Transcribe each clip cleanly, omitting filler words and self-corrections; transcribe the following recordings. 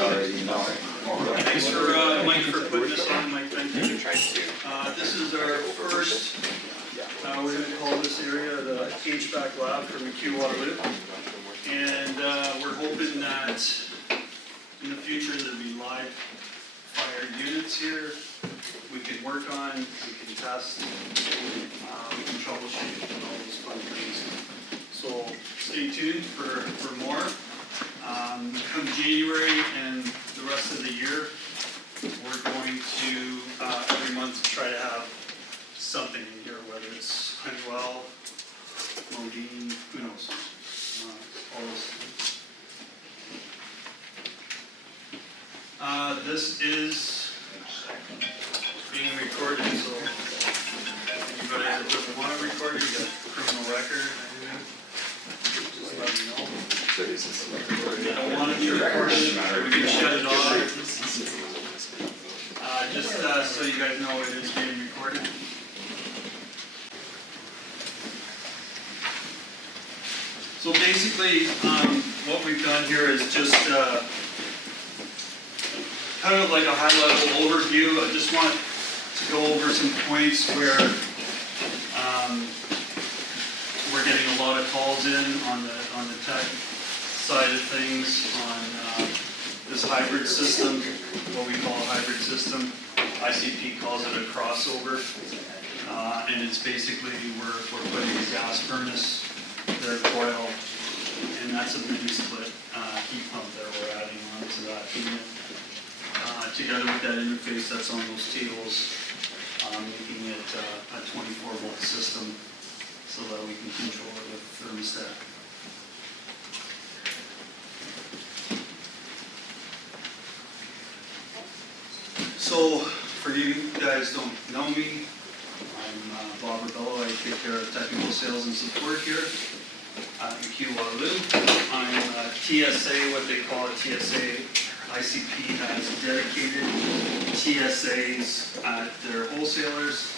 already know. Thanks for Mike for putting this on, Mike. Thank you. This is our first, we're going to call this area the HVAC Lab for McKeough Waterloo. And we're hoping that in the future there'll be live fire units here. We can work on, we can test, we can troubleshoot and all those fun things. So stay tuned for more. Come January and the rest of the year, we're going to every month try to have something in here, whether it's Honeywell, Modine, who knows, all those things. This is being recorded, so anybody that doesn't want to record it, you got a criminal record, just let me know. If you don't want it to record it, we can shut it off. Just so you guys know, it is being recorded. So basically, what we've done here is just kind of like a high-level overview. I just want to go over some points where we're getting a lot of calls in on the tech side of things on this hybrid system, what we call a hybrid system. ICP calls it a crossover, and it's basically we're putting a gas furnace, their coil, and that's a mini split heat pump that we're adding onto that unit. Together with that interface that's on those tables, making it a 24-volt system so that we can control it with thermostat. So, for you guys who don't know me, I'm Bob Rebello. I take care of technical sales and support here at McKeough Waterloo. I'm TSA, what they call a TSA. ICP has dedicated TSAs at their wholesalers,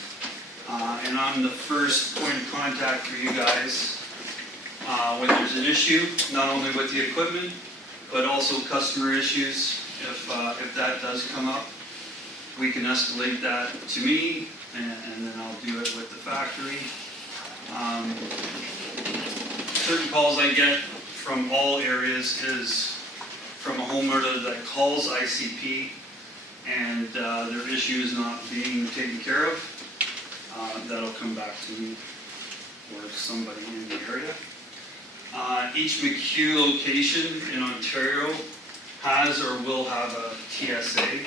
and I'm the first point of contact for you guys when there's an issue, not only with the equipment, but also customer issues. If that does come up, we can escalate that to me, and then I'll do it with the factory. Certain calls I get from all areas is from a homeowner that calls ICP and their issue is not being taken care of. That'll come back to me or somebody in the area. Each McKeough location in Ontario has or will have a TSA,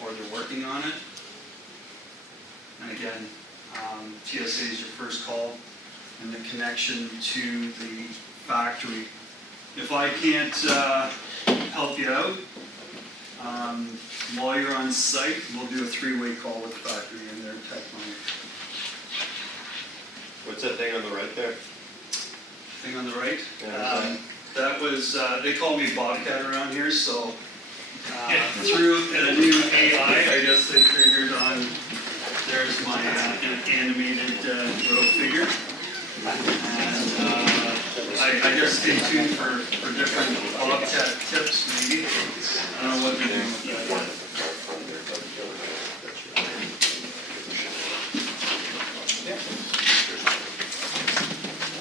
or they're working on it. And again, TSA is your first call and the connection to the factory. If I can't help you out, while you're on site, we'll do a 3-way call with the factory and their tech line. What's that thing on the right there? Thing on the right? Yeah, that was, they call me Bobcat around here, so through a new AI, I guess they figured on, there's my animated little figure. And I guess stay tuned for different Bobcat tips, maybe. I don't know what they're doing with that yet.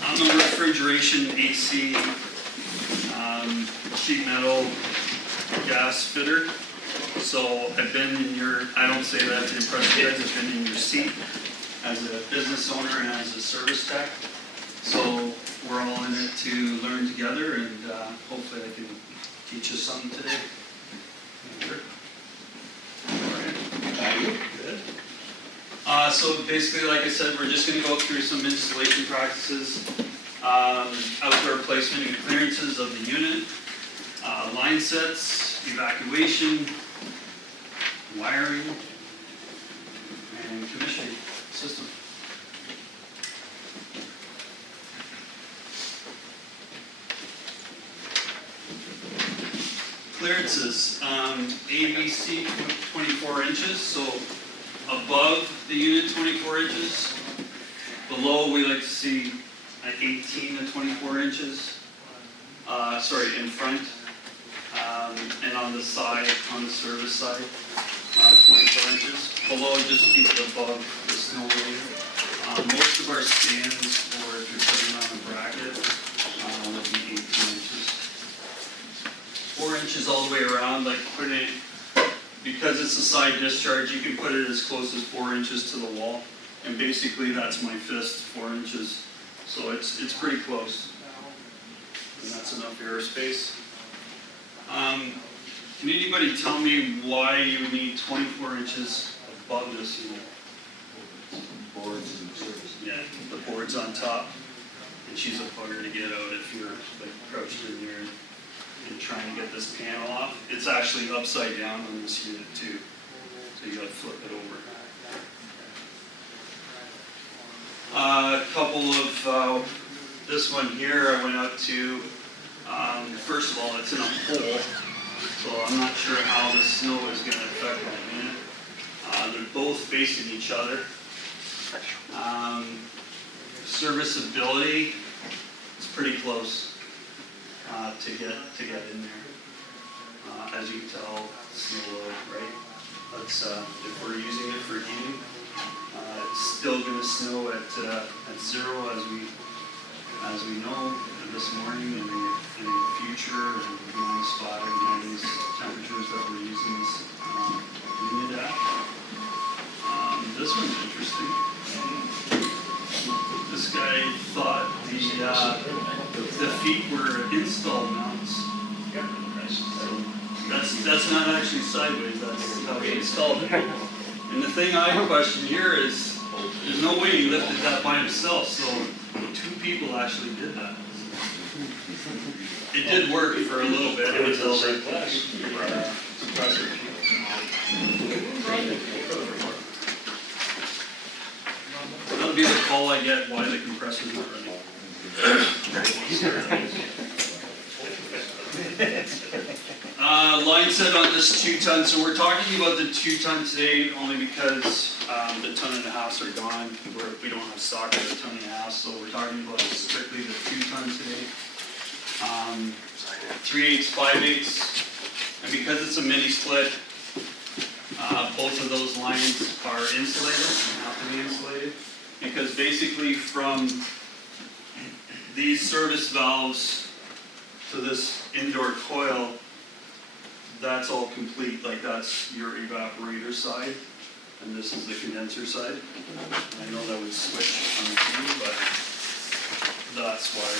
I'm a refrigeration, AC, sheet metal, gas fitter. So I've been in your, I don't say that to impress you guys, I've been in your seat as a business owner and as a service tech. So we're all in it to learn together, and hopefully I can teach you something today. Sure. All right. Good. So basically, like I said, we're just going to go through some installation practices, outdoor placement and clearances of the unit, line sets, evacuation, wiring, and commissioning system. Clearances, ABC 24 inches, so above the unit 24 inches. Below we like to see 18 to 24 inches. In front. And on the side, on the service side, 24 inches. Below, just keep it above the snow layer. Most of our stands, or if you're putting on a bracket, will be 18 inches. 4 inches all the way around, like putting it, because it's a side discharge, you can put it as close as 4 inches to the wall. And basically that's my fist, 4 inches. So it's pretty close. And that's enough aerospace. Can anybody tell me why you need 24 inches above this unit? Boards and service. Yeah, the board's on top, and she's a bugger to get out if you're like crouched in there and trying to get this panel off. It's actually upside down on this unit too, so you gotta flip it over. A couple of, this one here I went out to, first of all, it's in a hole, so I'm not sure how the snow is going to affect my unit. They're both facing each other. Serviceability is pretty close to get in there. As you can tell, snow load, right? That's, if we're using it for heating, it's still going to snow at 0 as we know this morning and in the future, and -5 and these temperatures that we're using this unit at. This one's interesting. This guy thought the feet were install mounts. So that's not actually sideways, that's how he installed it. And the thing I question here is, there's no way he lifted that by himself, so 2 people actually did that. It did work for a little bit until the compressor. That'll be the call I get why the compressor's not running. Line set on this 2-ton. So we're talking about the 2-ton today only because the 1.5 are gone. We don't have stock of the 1.5, so we're talking about strictly the 2-ton today. 3/8, 5/8, and because it's a mini split, both of those lines are insulated and have to be insulated. Because basically from these service valves to this indoor coil, that's all complete, like that's your evaporator side, and this is the condenser side. I know that would switch on the TV, but that's why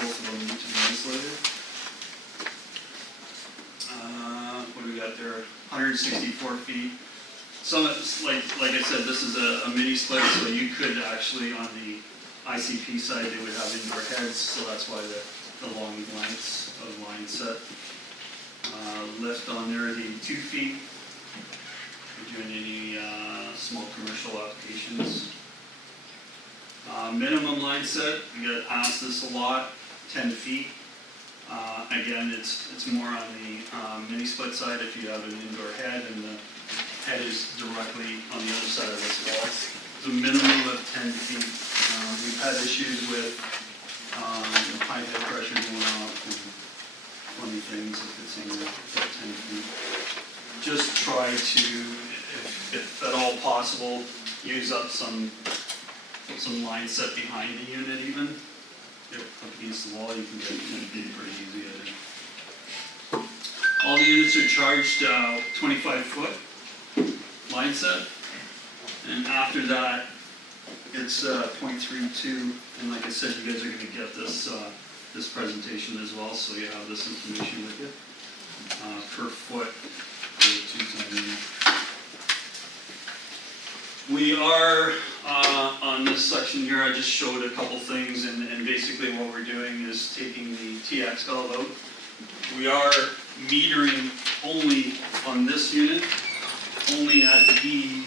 both of them need to be insulated. What do we got there? 164 feet. Some, like I said, this is a mini split, so you could actually, on the ICP side, they would have indoor heads, so that's why the long lengths of line set. Lift on there, the 2 feet. We're doing any small commercial applications. Minimum line set, we get asked this a lot, 10 feet. Again, it's more on the mini split side if you have an indoor head and the head is directly on the other side of this wall. It's a minimum of 10 feet. We've had issues with high head pressure going off and funny things if it's in at 10 feet. Just try to, if at all possible, use up some line set behind the unit even. If up against the wall, you can get 10 feet pretty easy, I think. All the units are charged 25 foot line set, and after that, it's 0.32. And like I said, you guys are going to get this this presentation as well, so you have this information with you per foot for the 2-ton unit. We are on this section here. I just showed a couple things, and basically what we're doing is taking the TX valve out. We are metering only on this unit, only at the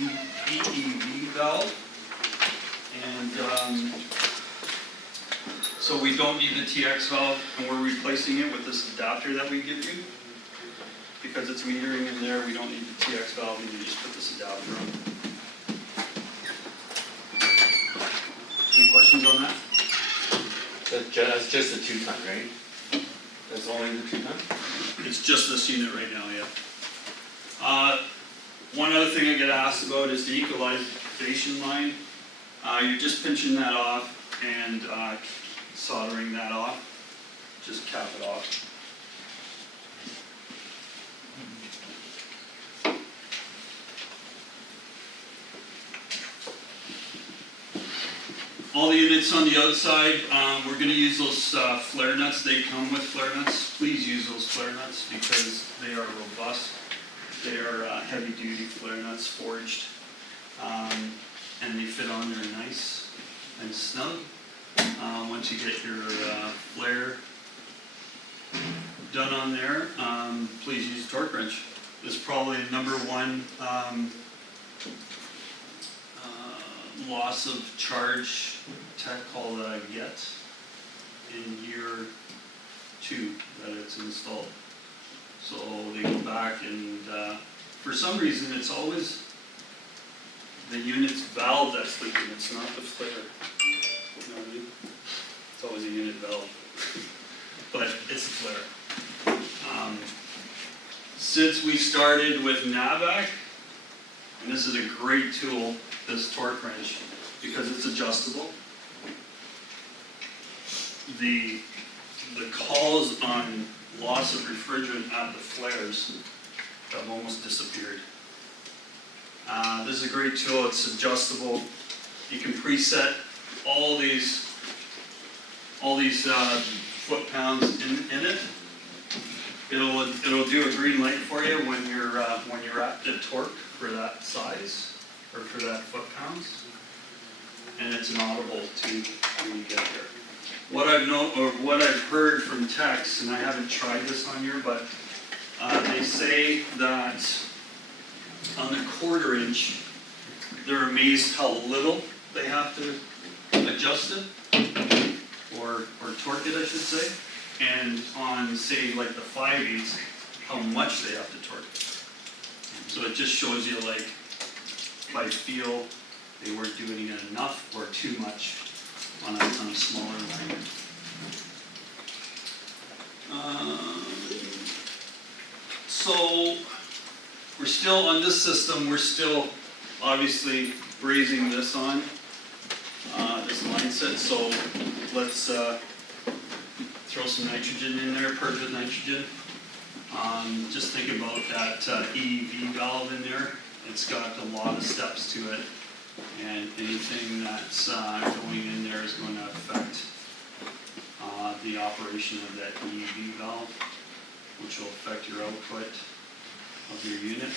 EEV valve, and so we don't need the TX valve, and we're replacing it with this adapter that we give you. Because it's metering in there, we don't need the TX valve, and you just put this adapter on. Any questions on that? That's just a 2-ton, right? That's only the 2-ton? It's just this unit right now, yeah. One other thing I get asked about is the equalization line. You're just pinching that off and soldering that off. Just cap it off. All the units on the outside, we're going to use those flare nuts. They come with flare nuts. Please use those flare nuts because they are robust. They are heavy duty flare nuts, forged, and they fit on there nice and snug. Once you get your flare done on there, please use a torque wrench. This is probably number one loss of charge tech call that I get in year 2 that it's installed. So they go back and for some reason it's always the unit's valve that's leaking, it's not the flare. You know what I mean? It's always a unit valve, but it's the flare. Since we started with NAVAC, and this is a great tool, this torque wrench, because it's adjustable. The calls on loss of refrigerant at the flares have almost disappeared. This is a great tool, it's adjustable. You can preset all these foot-pounds in it. It'll do a green light for you when you're at the torque for that size or for that foot-pounds, and it's an audible too when you get there. What I've heard from techs, and I haven't tried this on here, but they say that on the 1/4 inch, they're amazed how little they have to adjust it, or torque it, I should say, and on, say, like the 5/8, how much they have to torque it. So it just shows you, like, by feel, they weren't doing it enough or too much on a smaller line. So we're still on this system, we're still obviously brazing this on, this line set, so let's throw some nitrogen in there, purge with nitrogen. Just think about that EEV valve in there. It's got a lot of steps to it, and anything that's going in there is going to affect the operation of that EEV valve, which will affect your output of your unit.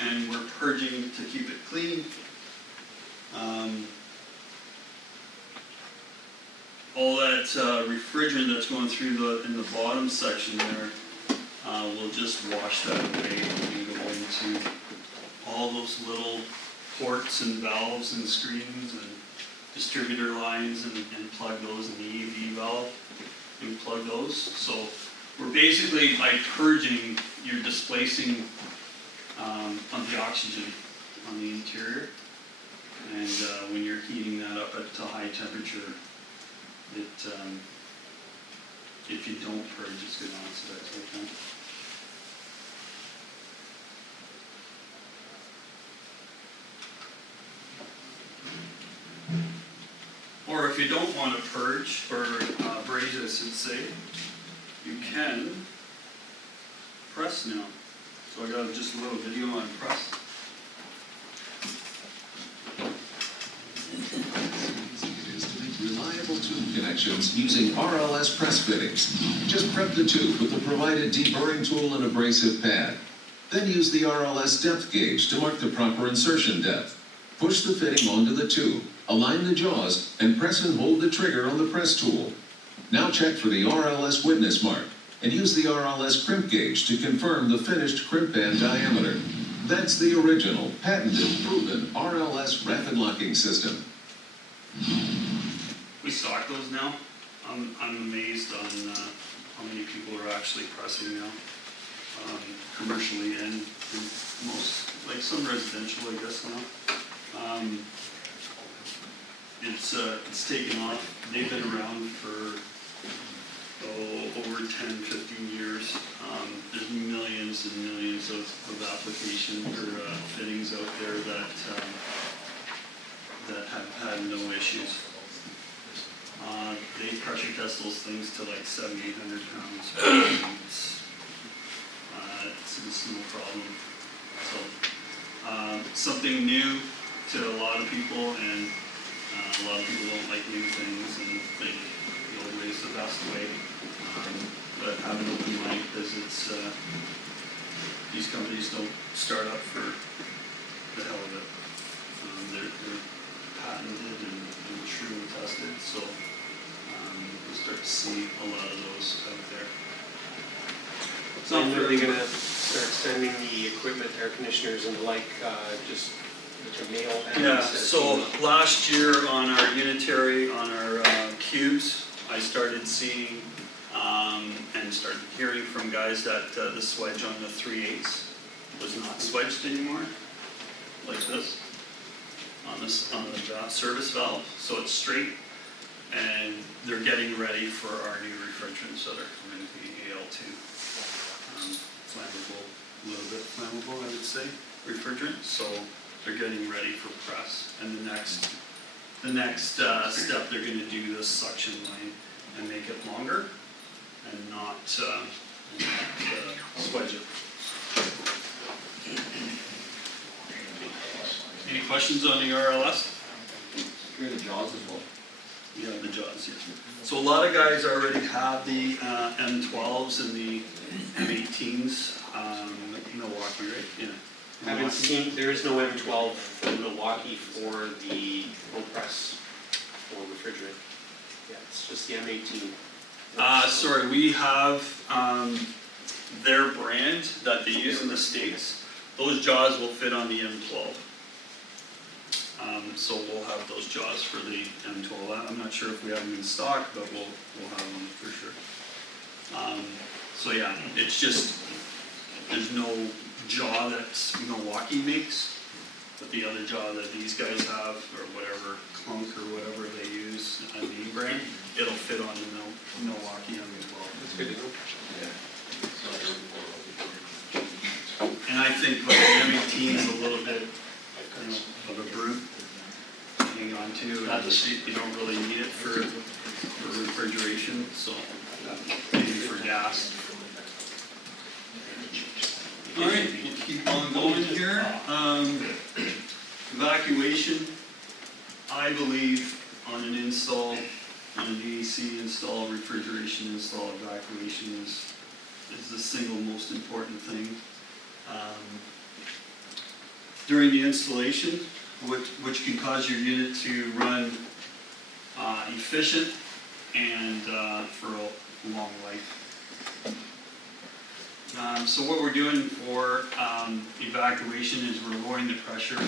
And we're purging to keep it clean. All that refrigerant that's going through in the bottom section there, we'll just wash that away and go into all those little ports and valves and screens and distributor lines and plug those in the EV valve and plug those. So we're basically, by purging, you're displacing of the oxygen on the interior, and when you're heating that up at a high temperature, if you don't purge, it's going to oxidize like that. Or if you don't want to purge or braze, I should say, you can press now. So I got just a little video on press. It is to make reliable tube connections using RLS press fittings. Just prep the tube with the provided deburring tool and abrasive pad. Then use the RLS depth gauge to mark the proper insertion depth. Push the fitting onto the tube, align the jaws, and press and hold the trigger on the press tool. Now check for the RLS witness mark, and use the RLS crimp gauge to confirm the finished crimp band diameter. That's the original, patented, proven RLS rapid locking system. We stock those now. I'm amazed on how many people are actually pressing now, commercially and most, like some residential, I guess now. it's taken off. They've been around for over 10, 15 years. There's millions and millions of application for fittings out there that have had no issues. They pressure test those things to like 700-800 pounds. It's no problem. So something new to a lot of people, and a lot of people don't like new things and think the old way is the best way. But have an open mind, because it's these companies don't start up for the hell of it. They're patented and true and tested, so we'll start to see a lot of those out there. So I'm really gonna start sending the equipment, air conditioners and the like, just with the mail. Yeah, so last year on our unitary, on our cubes, I started seeing and started hearing from guys that the swedge on the 3/8 was not swedged anymore, like this, on the service valve, so it's straight, and they're getting ready for our new refrigerants that are coming, the AL2. Flammable, a little bit flammable, I would say, refrigerant, so they're getting ready for press. And the next step, they're gonna do this suction line and make it longer and not swedge it. Any questions on the RLS? You're in the jaws as well. Yeah, the jaws, yes. So a lot of guys already have the M12s and the M18s, Milwaukee, right? Yeah. Haven't seen, there is no M12 in Milwaukee for the low press or refrigerant. Yeah, it's just the M18. Sorry, we have their brand that they use in the States. Those jaws will fit on the M12. So we'll have those jaws for the M12. I'm not sure if we have them in stock, but we'll have them for sure. So yeah, it's just, there's no jaw that Milwaukee makes, but the other jaw that these guys have, or whatever, Clunk or whatever they use, a name brand, it'll fit on the Milwaukee M12. That's good to know. And I think like the M18 is a little bit, of a brute to hang on to. At the seat, you don't really need it for refrigeration, so maybe for gas. All right, we'll keep on going here. Evacuation, I believe on an install, on an AC install, refrigeration install, evacuation is the single most important thing. During the installation, which can cause your unit to run efficient and for a long life. So what we're doing for evacuation is we're lowering the pressure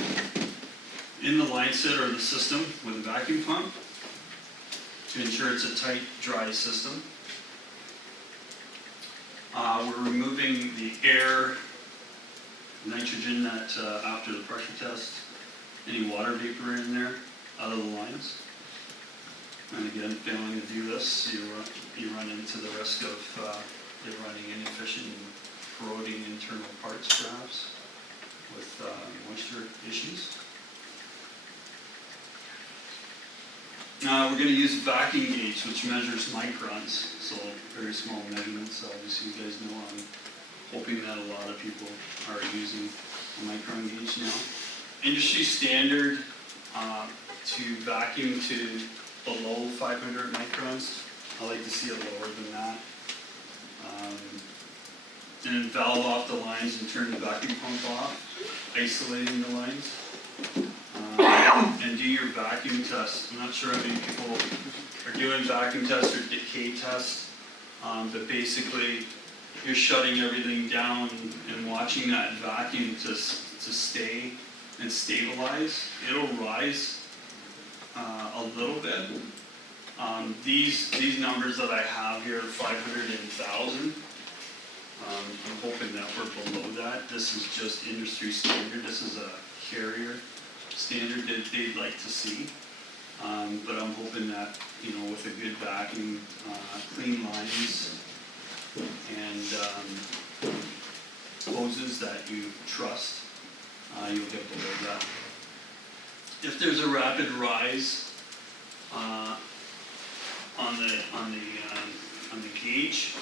in the line set or the system with a vacuum pump to ensure it's a tight, dry system. We're removing the air, nitrogen that after the pressure test, any water vapor in there out of the lines. And again, failing to do this, you run into the risk of it running inefficient and corroding internal parts perhaps with moisture issues. We're going to use a vacuum gauge which measures microns, so very small measurements. Obviously you guys know, I'm hoping that a lot of people are using a micron gauge now. Industry standard to vacuum to below 500 microns. I like to see it lower than that. And then valve off the lines and turn the vacuum pump off, isolating the lines. And do your vacuum test. I'm not sure how many people are doing vacuum tests or decay tests, but basically you're shutting everything down and watching that vacuum to stay and stabilize. It'll rise a little bit. These numbers that I have here, 500 and 1,000, I'm hoping that we're below that. This is just industry standard. This is a carrier standard that they'd like to see. But I'm hoping that, you know, with a good vacuum, clean lines, and hoses that you trust, you'll get below that. If there's a rapid rise on the gauge,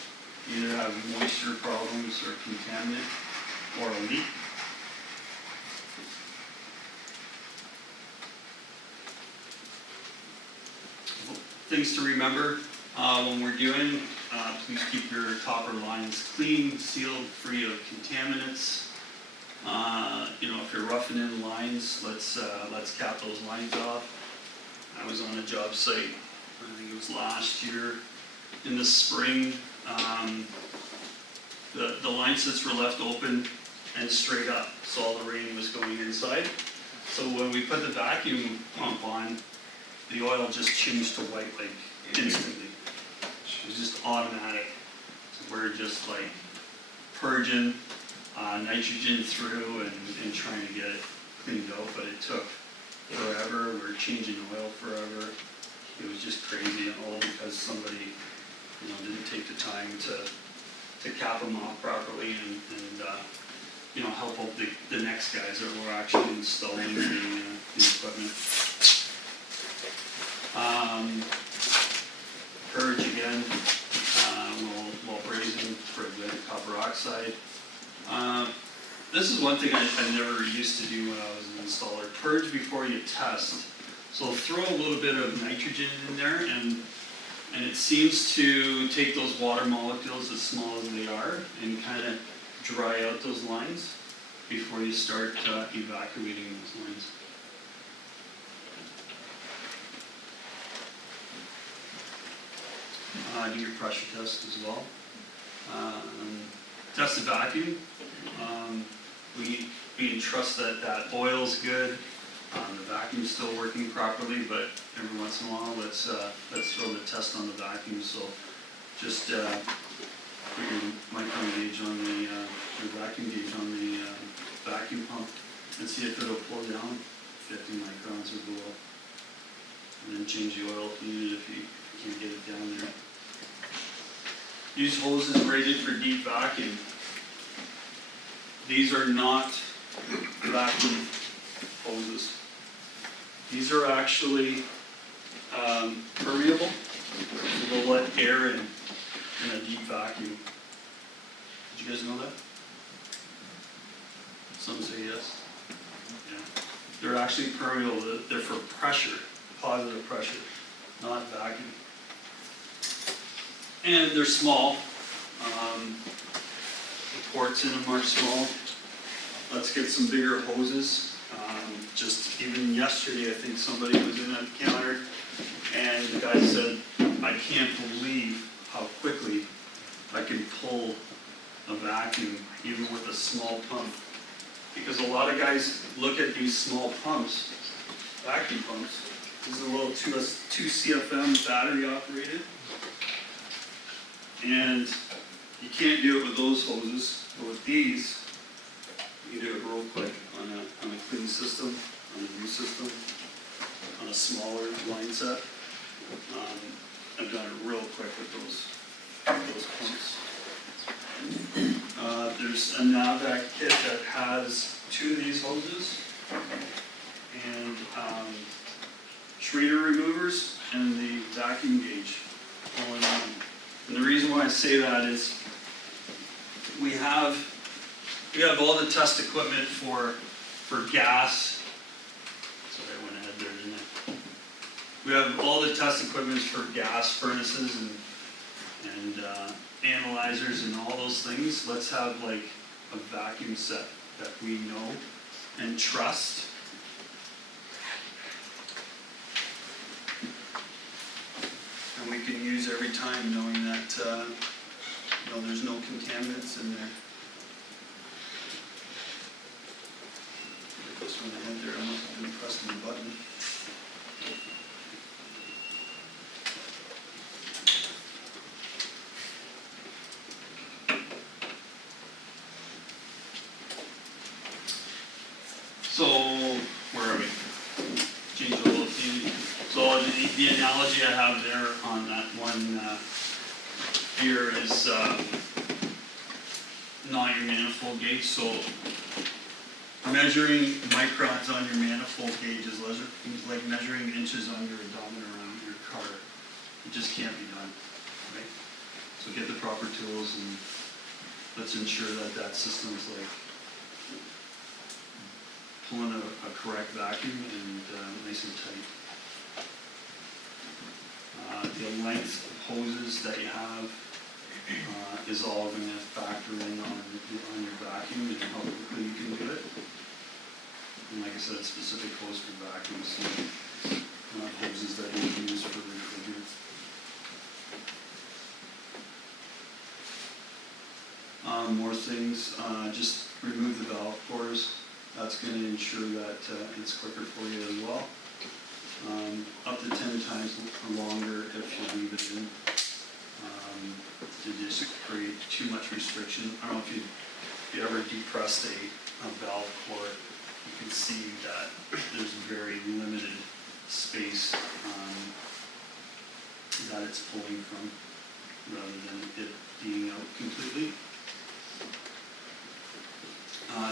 you either have moisture problems or contaminant or a leak. Things to remember when we're doing, please keep your topper lines clean, sealed, free of contaminants. You know, if you're roughing in lines, let's cap those lines off. I was on a job site, I think it was last year, in the spring. The line sets were left open and straight up, so all the rain was going inside. So when we put the vacuum pump on, the oil just changed to white like instantly. It was just automatic. So we're just like purging nitrogen through and trying to get it cleaned out, but it took forever. We were changing oil forever. It was just crazy, and all because somebody, you know, didn't take the time to cap them off properly and you know, help out the next guys that were actually installing the equipment. Purge again, while brazing for the copper oxide. This is one thing I never used to do when I was an installer. Purge before you test. So throw a little bit of nitrogen in there, and it seems to take those water molecules, as small as they are, and kind of dry out those lines before you start evacuating those lines. Do your pressure test as well. Test the vacuum. We trust that oil's good. The vacuum's still working properly, but every once in a while, let's throw the test on the vacuum. So just put your micron gauge on your vacuum gauge on the vacuum pump and see if it'll pull down 50 microns or below. And then change the oil if you need it, if you can't get it down there. Use hoses rated for deep vacuum. These are not vacuum hoses. These are actually permeable. They'll let air in a deep vacuum. Did you guys know that? Some say yes. Yeah. They're actually permeable. They're for pressure, positive pressure, not vacuum. And they're small. The ports in them are small. Let's get some bigger hoses. Just even yesterday, I think somebody was in at the counter and the guy said, I can't believe how quickly I can pull a vacuum even with a small pump. Because a lot of guys look at these small pumps, vacuum pumps. This is a little 2 CFM battery operated. And you can't do it with those hoses, but with these, you can do it real quick on a clean system, on a new system, on a smaller line set. I've done it real quick with those pumps. There's a NAVAC kit that has 2 of these hoses and Schrader removers and the vacuum gauge all in one. And the reason why I say that is we have all the test equipment for gas. Sorry, I went ahead there, didn't I? We have all the test equipment for gas furnaces and analyzers and all those things. Let's have like a vacuum set that we know and trust. And we can use every time knowing that you know, there's no contaminants in there. Get this one ahead there, I must have been pressing the button. So, where are we? Change the whole thing. So the analogy I have there on that one here is not your manifold gauge. So measuring microns on your manifold gauge is like measuring inches on your odometer around your car. It just can't be done, right? So get the proper tools and let's ensure that that system's like pulling a correct vacuum and nice and tight. The length of hoses that you have is all going to factor in on your vacuum and how quickly you can do it. And like I said, specific hose for vacuums, so not hoses that you use for refrigerant. More things, just remove the valve cores. That's going to ensure that it's quicker for you as well. Up to 10 times longer if you leave it in. To just create too much restriction. I don't know if you ever depressed a valve core, you can see that there's very limited space that it's pulling from rather than it being out completely.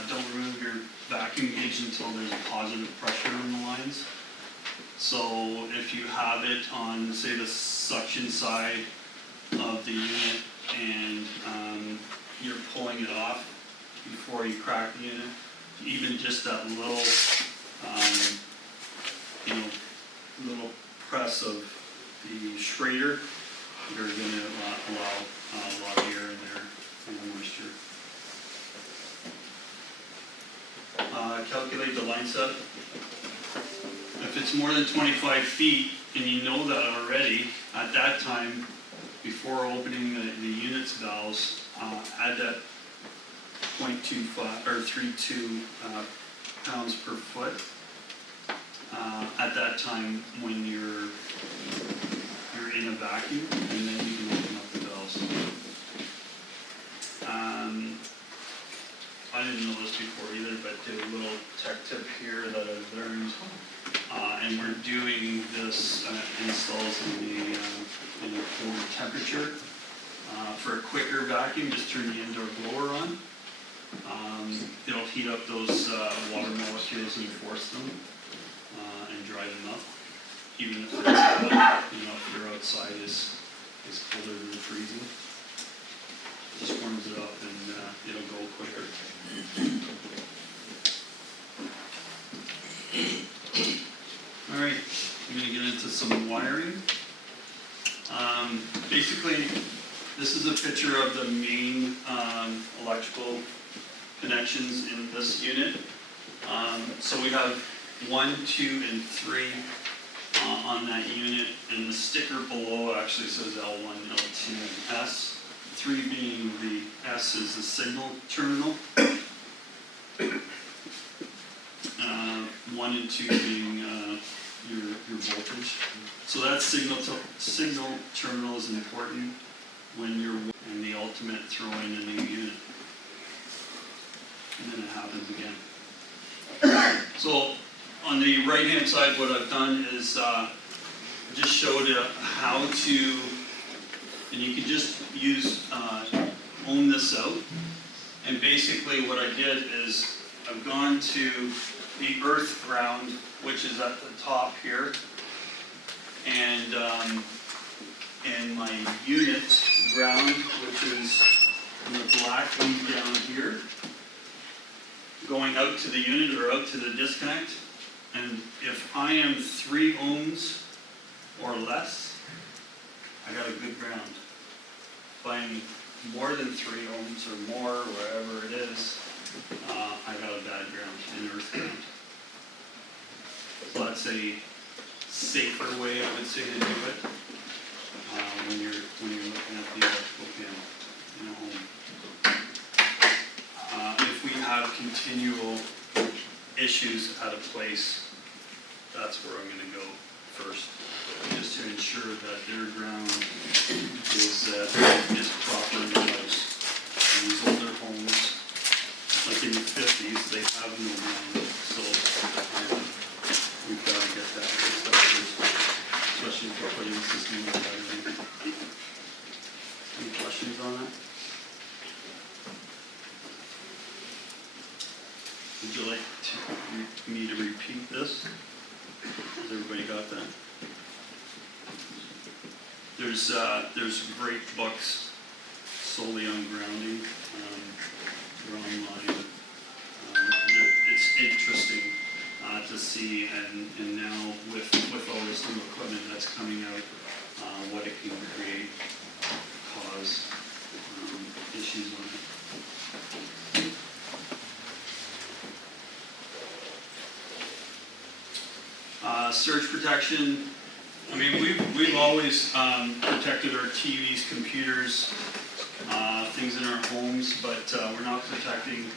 Don't remove your vacuum gauge until there's a positive pressure in the lines. So if you have it on, say, the suction side of the unit and you're pulling it off before you crack the unit, even just that little, little press of the Schrader, you're going to allow a lot of air in there and moisture. Calculate the line set. If it's more than 25 feet and you know that already, at that time, before opening the unit's valves, add that 0.25 or 32 pounds per foot. At that time, when you're in a vacuum, and then you can open up the valves. I didn't know this before either, but a little tech tip here that I've learned, and we're doing this installs in a colder temperature. For a quicker vacuum, just turn the indoor blower on. It'll heat up those water molecules and force them and dry them up. Even if it's, if your outside is colder than freezing. Just warms it up and it'll go quicker. Alright, I'm going to get into some wiring. Basically, this is a picture of the main electrical connections in this unit. So we have 1, 2, and 3 on that unit, and the sticker below actually says L1, L2, and S. 3 being the S is the signal terminal. 1 and 2 being your voltage. So that signal terminal is important when you're in the ultimate throwing a new unit. And then it happens again. So on the right hand side, what I've done is just showed you how to, and you can just use own this out. And basically what I did is I've gone to the earth ground, which is at the top here, and my unit ground, which is in the black one down here, going out to the unit or out to the disconnect. And if I am 3 ohms or less, I got a good ground. If I'm more than 3 ohms or more, wherever it is, I got a bad ground, an earth ground. So that's a safer way, I would say, to do it when you're looking at the electrical panel in a home. If we have continual issues at a place, that's where I'm going to go first, just to ensure that their ground is proper in the house. In these older homes, like in the 50s, they have no ground, so we've got to get that fixed up first, especially me to repeat this. Has everybody got that? There's great books solely on grounding. They're online. It's interesting to see, and now with all this new equipment that's coming out, what it can create, cause issues on it. Surge protection. I mean, we've always protected our TVs, computers, things in our homes, but we're not protecting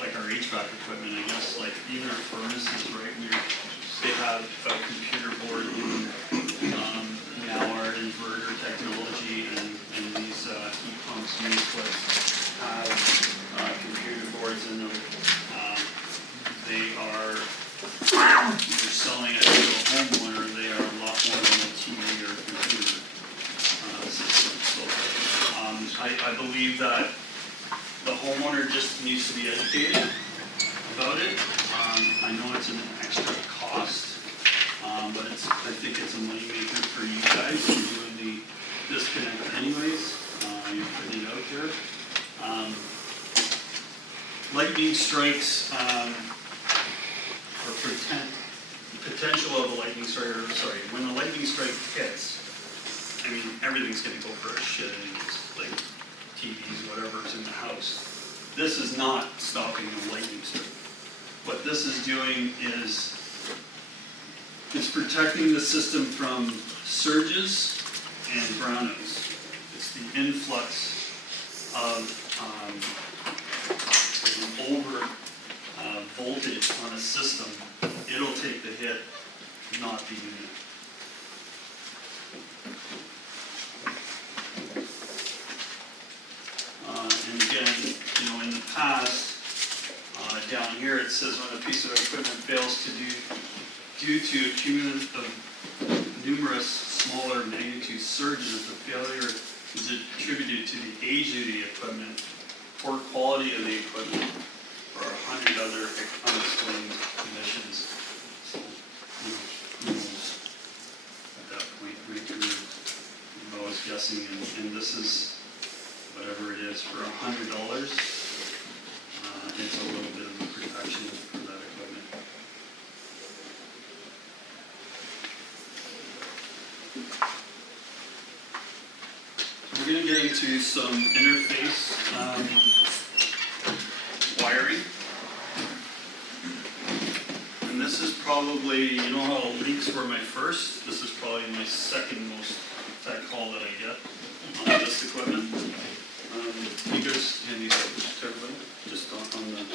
like our HVAC equipment, I guess. Like even our furnaces, right? They have a computer board in now our inverter technology, and these heat pumps, mini splits have computer boards in them. They are either selling it to a homeowner, they are a lot more than a TV or computer system. So I believe that the homeowner just needs to be educated about it. I know it's an extra cost, but I think it's a money maker for you guys. You're doing the disconnect anyways. You're putting it out there. Lightning strikes, or potential of a lightning strike, or sorry, when a lightning strike hits, I mean, everything's gonna go for a shit anyways, like TVs, whatever's in the house. This is not stopping a lightning strike. What this is doing is it's protecting the system from surges and brownouts. It's the influx of over voltage on a system. It'll take the hit, not the unit. And again, you know, in the past, down here it says when a piece of equipment fails to due to cumulative numerous smaller magnitude surges, the failure is attributed to the age of the equipment, poor quality of the equipment, or 100 other unexplained conditions. So, you know, who knows at that point, right? We're always guessing, and this is whatever it is for $100. It's a little bit of a protection for that equipment. We're going to get into some interface wiring. And this is probably, you know how leaks were my first? This is probably my second most tech call that I get on this equipment. You guys hand these out to everybody, just on the lines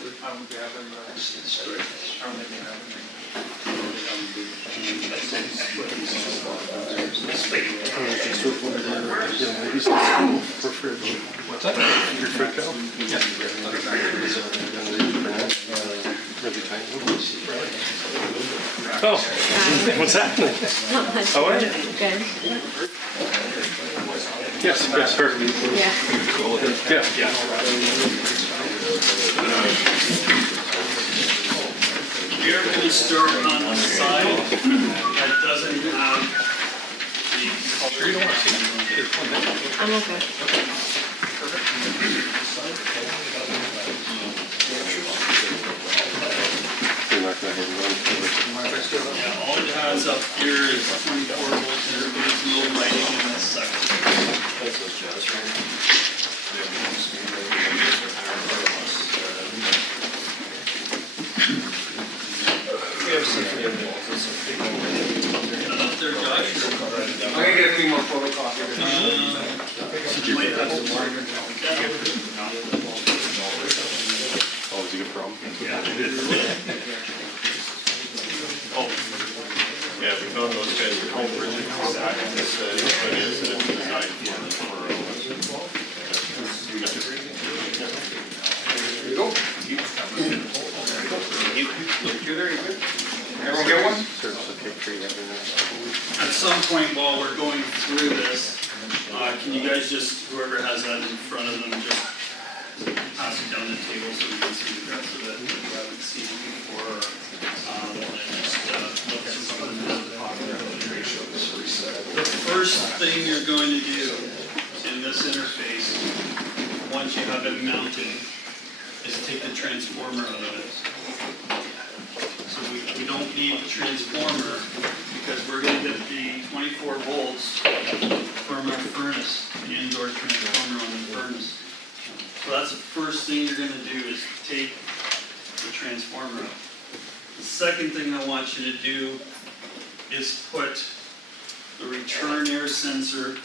here. I don't think I have them. I don't think I have them. What's that? Your fridge out? Oh, what's happening? Not much. How are you? Good. Yes, yes, sir. Yeah. Yeah. We are going to start on the side that doesn't have the color. You don't want to see it? I'm okay. You're not going to hit one. Yeah, all it has up here is 24 volts there, but it's low lighting in this section. Up there, Josh. I'm gonna get a few more photocopies. You might have some more. Oh, is it a problem? Oh, yeah, we found those guys were called originally Zach, and this is designed for There you go. You're there, you good? Everyone get one? At some point while we're going through this, can you guys just, whoever has that in front of them, just pass it down the table so we can see the rest of it, if you haven't seen it before. And then just look at some of the popular ratios. The first thing you're going to do in this interface, once you have it mounted, is take the transformer out of it. So we don't need the transformer because we're going to get the 24 volts from our furnace, the indoor transformer on the furnace. So that's the first thing you're going to do is take the transformer out. The second thing I want you to do is put the return air sensor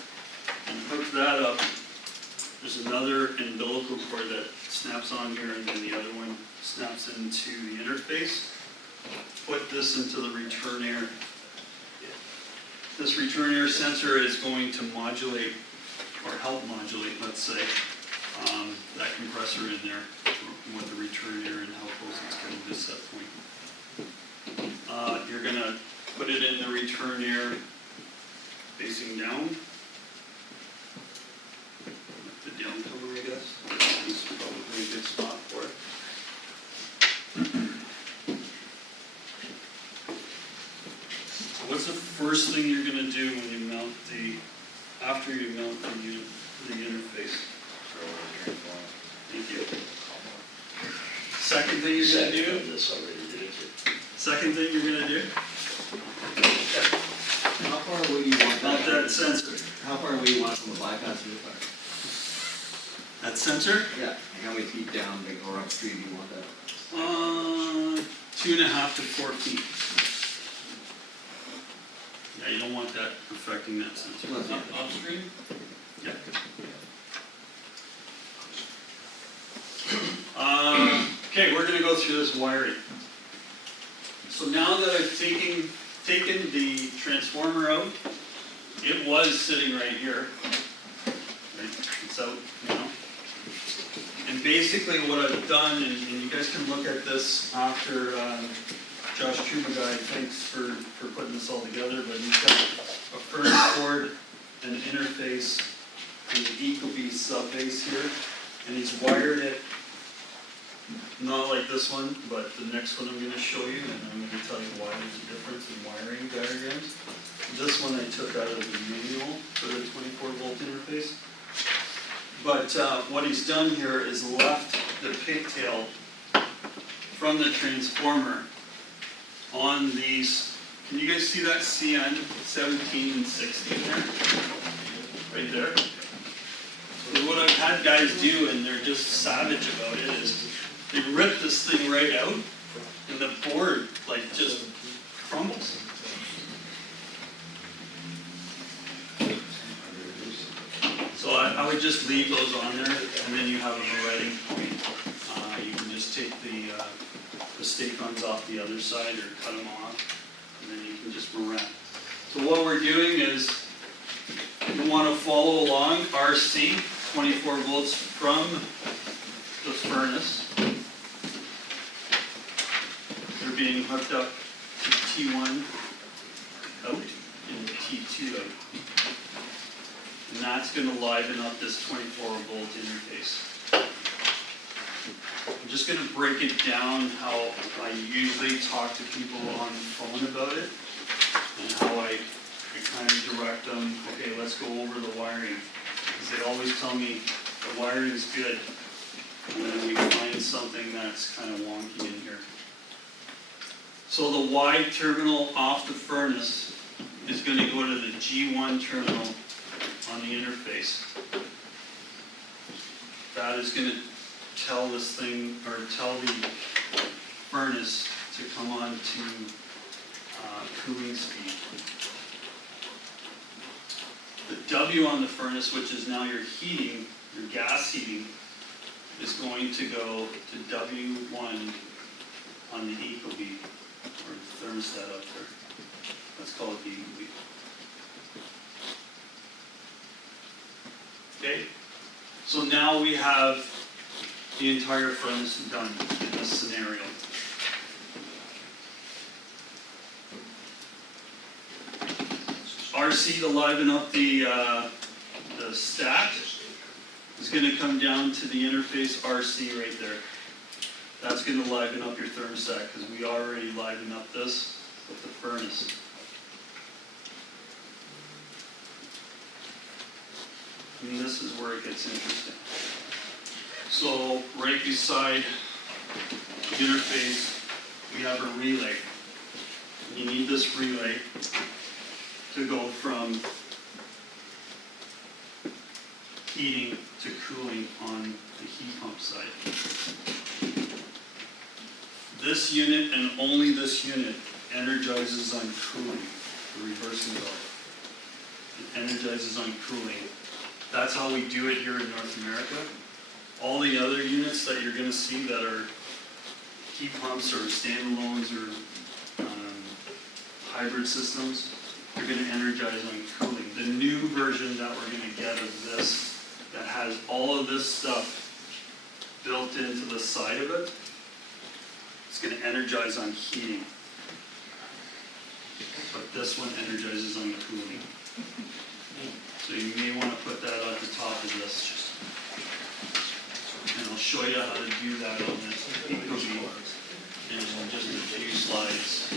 and hook that up. There's another umbilical cord that snaps on here and then the other one snaps into the interface. Put this into the return air. This return air sensor is going to modulate or help modulate, let's say, that compressor in there with the return air and how close it's getting to set point. You're going to put it in the return air facing down. The downcomer, I guess. This is probably a good spot for it. What's the first thing you're going to do when you mount after you mount the interface? Thank you. Second thing you're going to do? Second thing you're going to do? How far will you want Mount that sensor. How far will you want from the bypass roof? That sensor? Yeah. Like how many feet down or upstream you want that? 2.5 to 4 feet. Yeah, you don't want that affecting that sensor. Upstream? Yeah. Okay, we're going to go through this wiring. So now that I've taken the transformer out, it was sitting right here. Right? It's out now. And basically what I've done, and you guys can look at this after Josh Truba, thanks for putting this all together, but he's got a furnace board, an interface, and the Ecobee sub base here, and he's wired it not like this one, but the next one I'm going to show you, and I'm going to tell you why there's a difference in wiring diagrams. This one I took out of the manual for the 24 volt interface. But what he's done here is left the pigtail from the transformer on these. Can you guys see that CN 17 and 16 there? Right there. So what I've had guys do, and they're just savage about it, is they rip this thing right out, and the board like just crumbles. So I would just leave those on there, and then you have a writing point. You can just take the stake-ons off the other side or cut them off, and then you can just marette. So what we're doing is you want to follow along RC, 24 volts from the furnace. They're being hooked up to T1 out and T2 out. And that's going to liven up this 24 volt interface. I'm just going to break it down how I usually talk to people on the phone about it, and how I kind of direct them, okay, let's go over the wiring. Because they always tell me the wiring is good, and then we find something that's kind of wonky in here. So the Y terminal off the furnace is going to go to the G1 terminal on the interface. That is going to tell this thing, or tell the furnace to come on to cooling speed. The W on the furnace, which is now your heating, your gas heating, is going to go to W1 on the Ecobee, or the thermostat up there. Let's call it the Ecobee. Okay, so now we have the entire furnace done in this scenario. RC to liven up the stat is It's gonna come down to the interface RC right there. That's gonna liven up your thermostat, because we already livened up this with the furnace. And this is where it gets interesting. So right beside the interface, we have a relay. You need this relay to go from heating to cooling on the heat pump side. This unit and only this unit energizes on cooling, the reversing valve. It energizes on cooling. That's how we do it here in North America. All the other units that you're gonna see that are heat pumps or standalones or hybrid systems, they're gonna energize on cooling. The new version that we're gonna get of this, that has all of this stuff built into the side of it, it's gonna energize on heating. But this one energizes on cooling. So you may wanna put that at the top of this. And I'll show you how to do that on this Ecobee in just a few slides.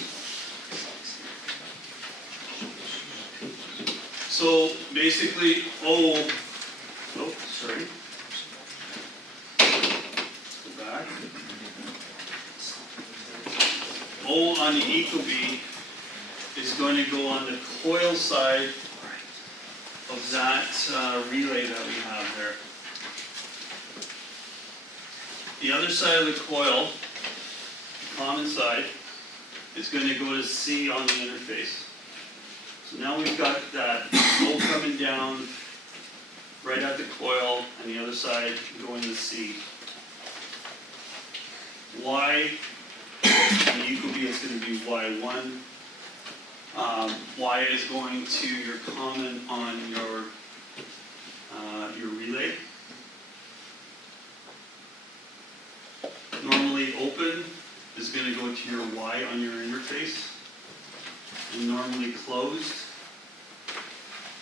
So basically, sorry. Go back. O on the Ecobee is going to go on the coil side of that relay that we have there. The other side of the coil, common side, is going to go to C on the interface. So now we've got that O coming down right at the coil, and the other side going to C. Y, on the Ecobee is going to be Y1. Y is going to your common on your relay. Normally open is going to go to your Y on your interface, and normally closed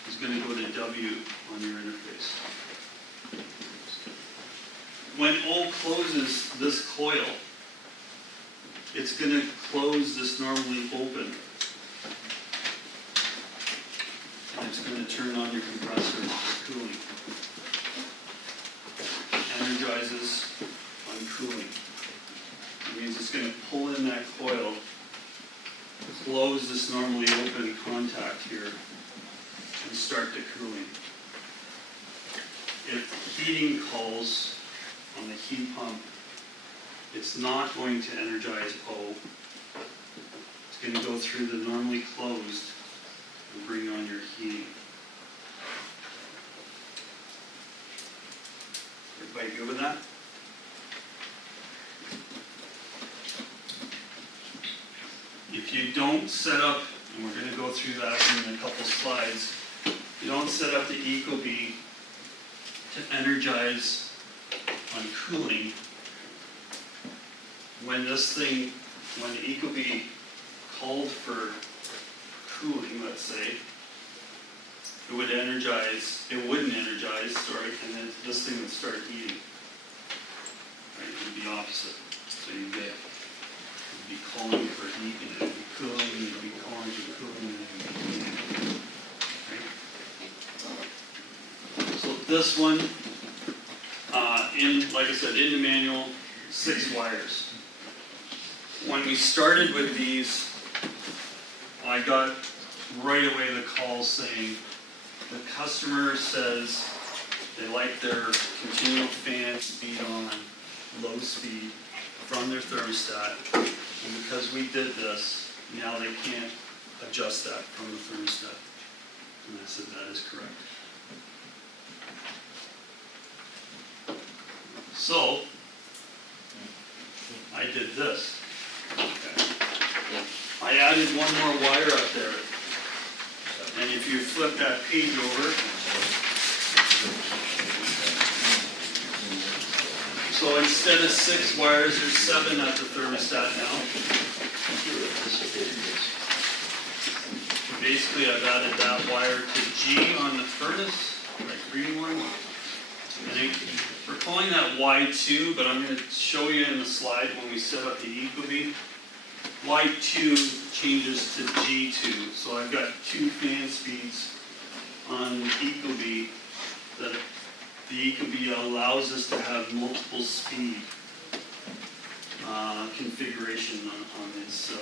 is going to go to W on your interface. When O closes this coil, it's going to close this normally open. And it's going to turn on your compressor for cooling. Energizes on cooling. It means it's going to pull in that coil, close this normally open contact here, and start the cooling. If heating calls on the heat pump, it's not going to energize O. It's going to go through the normally closed and bring on your heating. Everybody good with that? If you don't set up, and we're going to go through that in a couple slides, if you don't set up the Ecobee to energize on cooling, when the Ecobee called for cooling, let's say, it wouldn't energize, and then this thing would start heating. Right, it would be opposite. So you'd be calling for heat, and it would be cooling, and you'd be calling for cooling, and it would be heating. Right? So this one, like I said, in the manual, 6 wires. When we started with these, I got right away the call saying, the customer says they like their continual fan speed on low speed from their thermostat, and because we did this, now they can't adjust that from the thermostat. And I said, that is correct. So, I did this. I added one more wire up there. And if you flip that page over, so instead of 6 wires, there's 7 at the thermostat now. Basically, I've added that wire to G on the furnace, that green one. And tank. We're calling that Y2, but I'm gonna show you in the slide when we set up the Ecobee. Y2 changes to G2, so I've got two fan speeds on Ecobee that the Ecobee allows us to have multiple speed configuration on its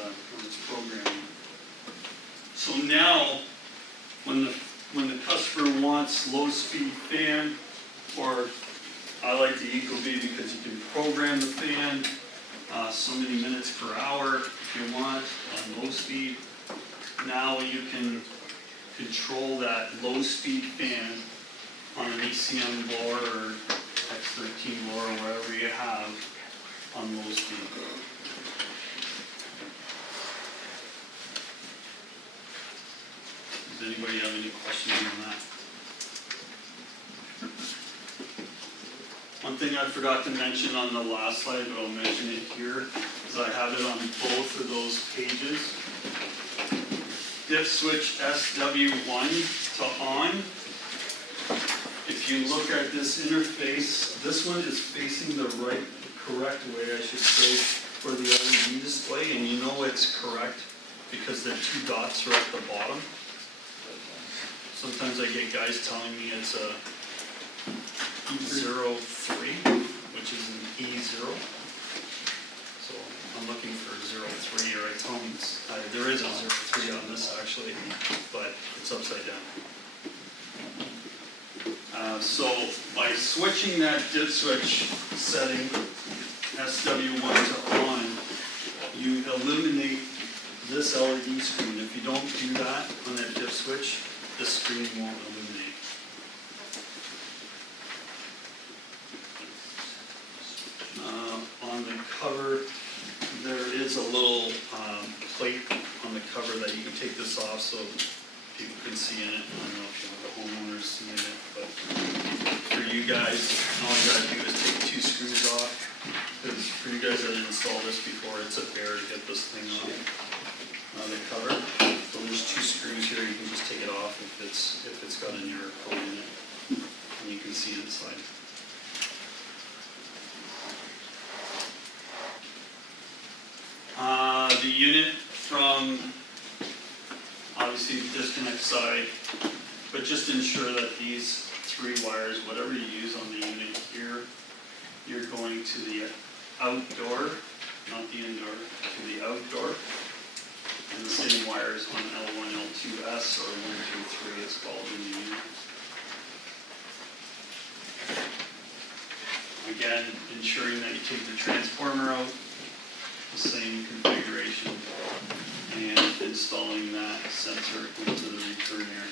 programming. So now, when the customer wants low speed fan, or I like the Ecobee because you can program the fan so many minutes per hour if you want on low speed. Now you can control that low speed fan on an ECM blower or X13 blower or wherever you have on low speed. Does anybody have any questions on that? One thing I forgot to mention on the last slide, but I'll mention it here, is I have it on both of those pages. Diff switch SW1 to on. If you look at this interface, this one is facing the correct way, I should say, for the LED display, and you know it's correct because the two dots are at the bottom. Sometimes I get guys telling me it's a 03, which is an E0. So I'm looking for 03, or I tell them there is a 03 on this actually, but it's upside down. So by switching that diff switch setting, SW1 to on, you eliminate this LED screen. If you don't do that on that diff switch, the screen won't illuminate. On the cover, there is a little plate on the cover that you can take this off so people can see in it. I don't know if you want the homeowners seeing it, but for you guys, all you gotta do is take two screws off. Because for you guys that didn't install this before, it's a bear to get this thing off the cover. So there's two screws here. You can just take it off if it's got a newer code in it, and you can see inside. The unit from obviously disconnect side, but just ensure that these three wires, whatever you use on the unit here, you're going to the outdoor, not the indoor, to the outdoor. And the same wires on L1, L2S, or 1, 2, 3, it's called in the unit. Again, ensuring that you take the transformer out, the same configuration, and installing that sensor into the return air.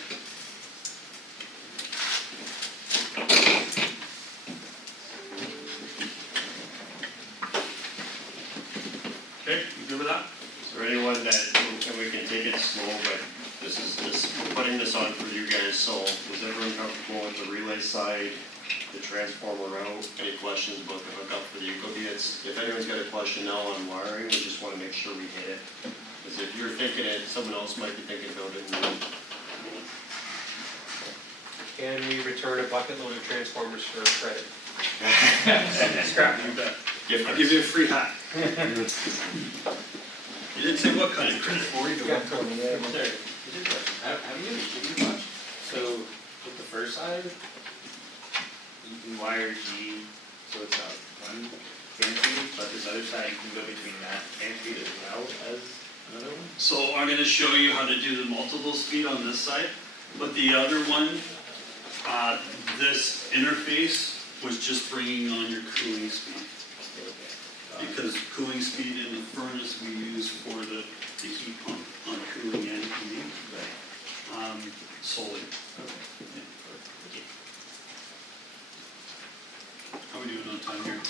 Okay, you good with that? Is there anyone that, and we can take it slow, but we're putting this on for you guys, so is everyone comfortable with the relay side, the transformer out? Any questions about the hookup for the Ecobee? If anyone's got a question now on wiring, we just want to make sure we hit it. Because if you're thinking it, someone else might be thinking about it. Can we return a bucket load of transformers for credit? Scrap, you bet. I'll give you a free hat. You didn't say what kind of credit for you. Sorry, have you watched? So with the first side, you can wire G, so it's one fan feed, but this other side you can go between that fan feed as well as another one. So I'm going to show you how to do the multiple speed on this side, but the other one, this interface was just bringing on your cooling speed. Because cooling speed in the furnace we use for the heat pump on cooling and heating, solely. How are we doing on time here?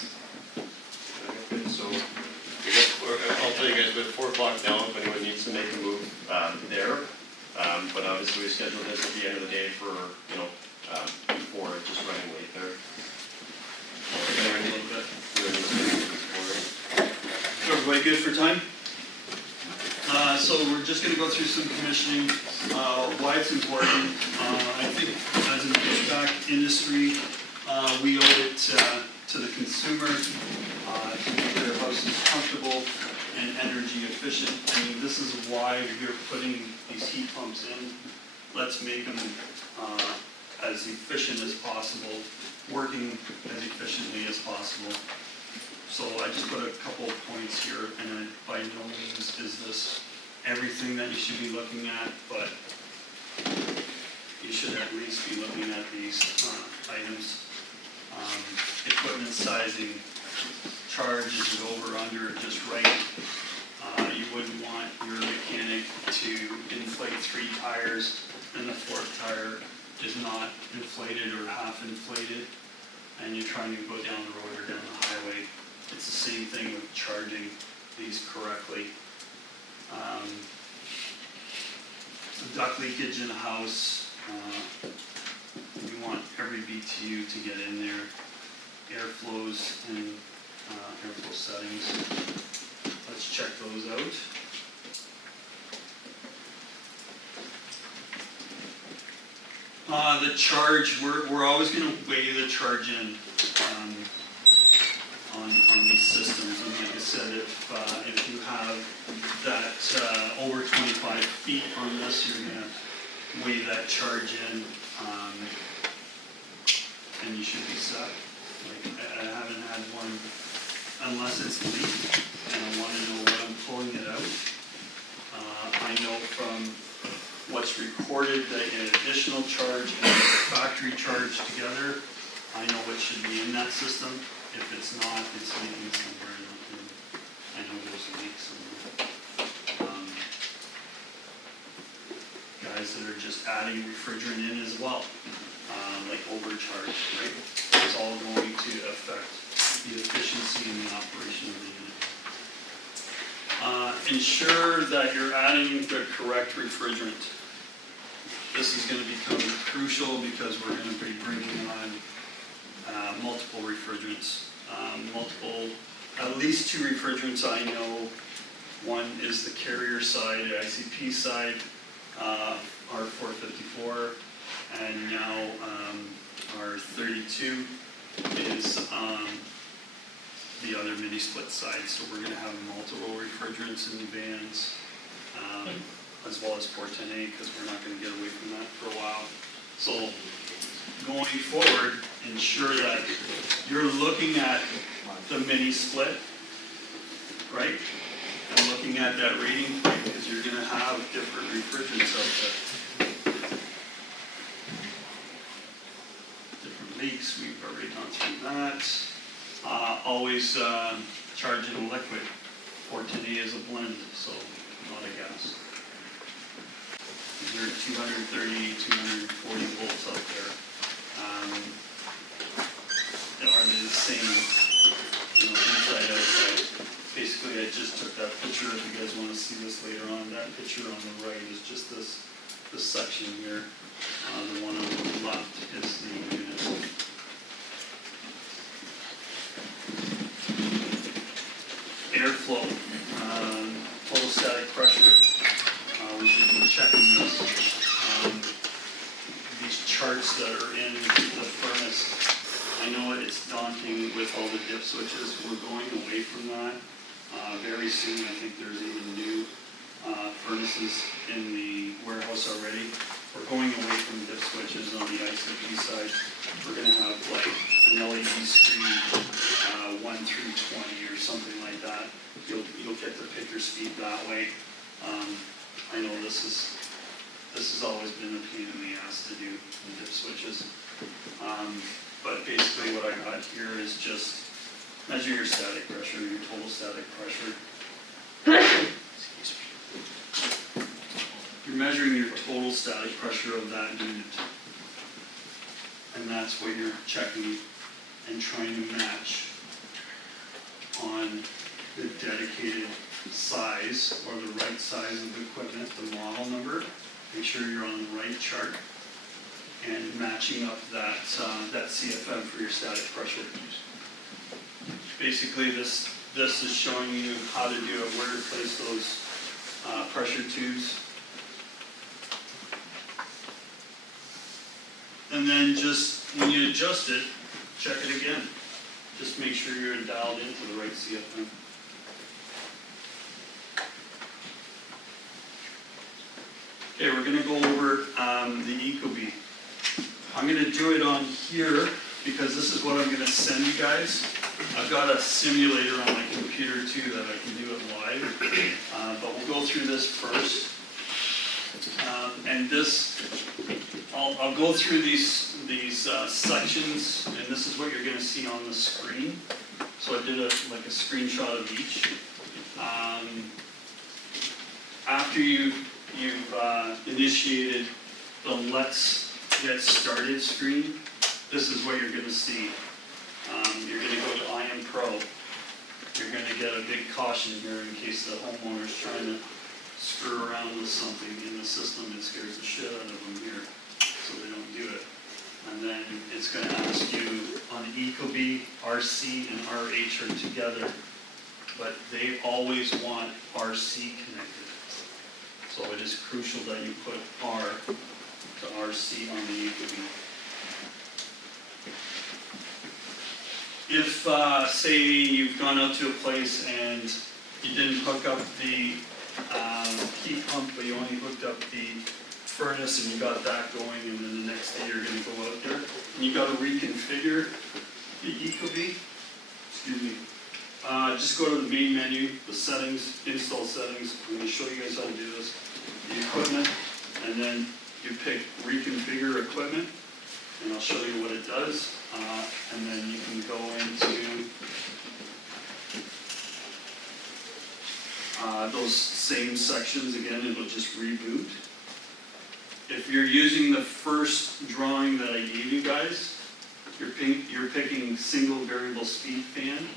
So I'll tell you guys, we have 4 o'clock now if anyone needs to make a move there. But obviously we scheduled this at the end of the day for, before just running late there. Everybody good for time? So we're just going to go through some commissioning, why it's important. I think as an HVAC industry, We owe it to the consumer to make their houses comfortable and energy efficient. I mean, this is why we're putting these heat pumps in. Let's make them as efficient as possible, working as efficiently as possible. So I just put a couple of points here, and by no means is this everything that you should be looking at, but you should at least be looking at these items. Equipment sizing, charge, is it over, under, just right? You wouldn't want your mechanic to inflate 3 tires and the 4th tire is not inflated or half inflated, and you're trying to go down the road or down the highway. It's the same thing with charging these correctly. Duct leakage in a house, you want every BTU to get in there. Airflows and airflow settings. Let's check those out. The charge, we're always going to weigh the charge in on these systems. And like I said, if you have that over 25 feet on this, you're going to weigh that charge in, and you should be set. Like, I haven't had one unless it's leaked, and I want to know when I'm pulling it out. I know from what's recorded that you get additional charge and the factory charge together. I know what should be in that system. If it's not, it's leaking somewhere, and I know there's a leak somewhere. Guys that are just adding refrigerant in as well, like overcharge, right? It's all going to affect the efficiency and the operation of the unit. Ensure that you're adding the correct refrigerant. This is going to become crucial because we're going to be bringing on multiple refrigerants. At least 2 refrigerants I know. One is the carrier side, the ICP side, R454, and now our 32 is the other mini split side. So we're going to have multiple refrigerants in the vans, as well as 410A, because we're not going to get away from that for a while. So going forward, ensure that you're looking at the mini split, right? And looking at that rating point, because you're going to have different refrigerants out there. Different leaks, we've already gone through that. Always charge in a liquid. 410A is a blend, so not a gas. These are 230, 240 volts out there. Are they the same, inside, outside? Basically, I just took that picture. If you guys want to see this later on, that picture on the right is just this section here. The one on the left is the unit. Airflow, total static pressure. We should be checking this. These charts that are in the furnace. I know it's daunting with all the dip switches. We're going away from that. Very soon, I think there's even new furnaces in the warehouse already. We're going away from dip switches on the ICP side. We're going to have like an LED screen, 1 through 20 or something like that. You'll get to pick your speed that way. I know this has always been a pain in the ass to do, the dip switches. But basically what I got here is just measure your static pressure, your total static pressure. Excuse me. You're measuring your total static pressure of that unit. And that's what you're checking and trying to match on the dedicated size or the right size of the equipment, the model number. Make sure you're on the right chart and matching up that CFM for your static pressure. Basically, this is showing you how to do it, where to place those pressure tubes. And then just when you adjust it, again, just make sure you're dialed into the right CFM. Okay, we're gonna go over the Ecobee. I'm gonna do it on here because this is what I'm gonna send you guys. I've got a simulator on my computer too that I can do it live, but we'll go through this first. And this, I'll go through these sections, and this is what you're gonna see on the screen. So I did like a screenshot of each. After you've initiated the Let's Get Started screen, this is what you're gonna see. You're gonna go to I Am Pro. You're gonna get a big caution here in case the homeowner's trying to screw around with something in the system. It scares the shit out of them here, so they don't do it. And then it's gonna ask you on the Ecobee, RC and RH are together, but they always want RC connected. So it is crucial that you put R to RC on the Ecobee. If, say you've gone out to a place and you didn't hook up the heat pump, but you only hooked up the furnace and you got that going, and then the next day you're gonna go out there, and you gotta reconfigure the Ecobee, excuse me, just go to the main menu, the settings, install settings. I'm gonna show you guys how to do this. The equipment, and then you pick reconfigure equipment, and I'll show you what it does. And then you can go into those same sections again, it'll just reboot. If you're using the first drawing that I gave you guys, you're picking single variable speed fan.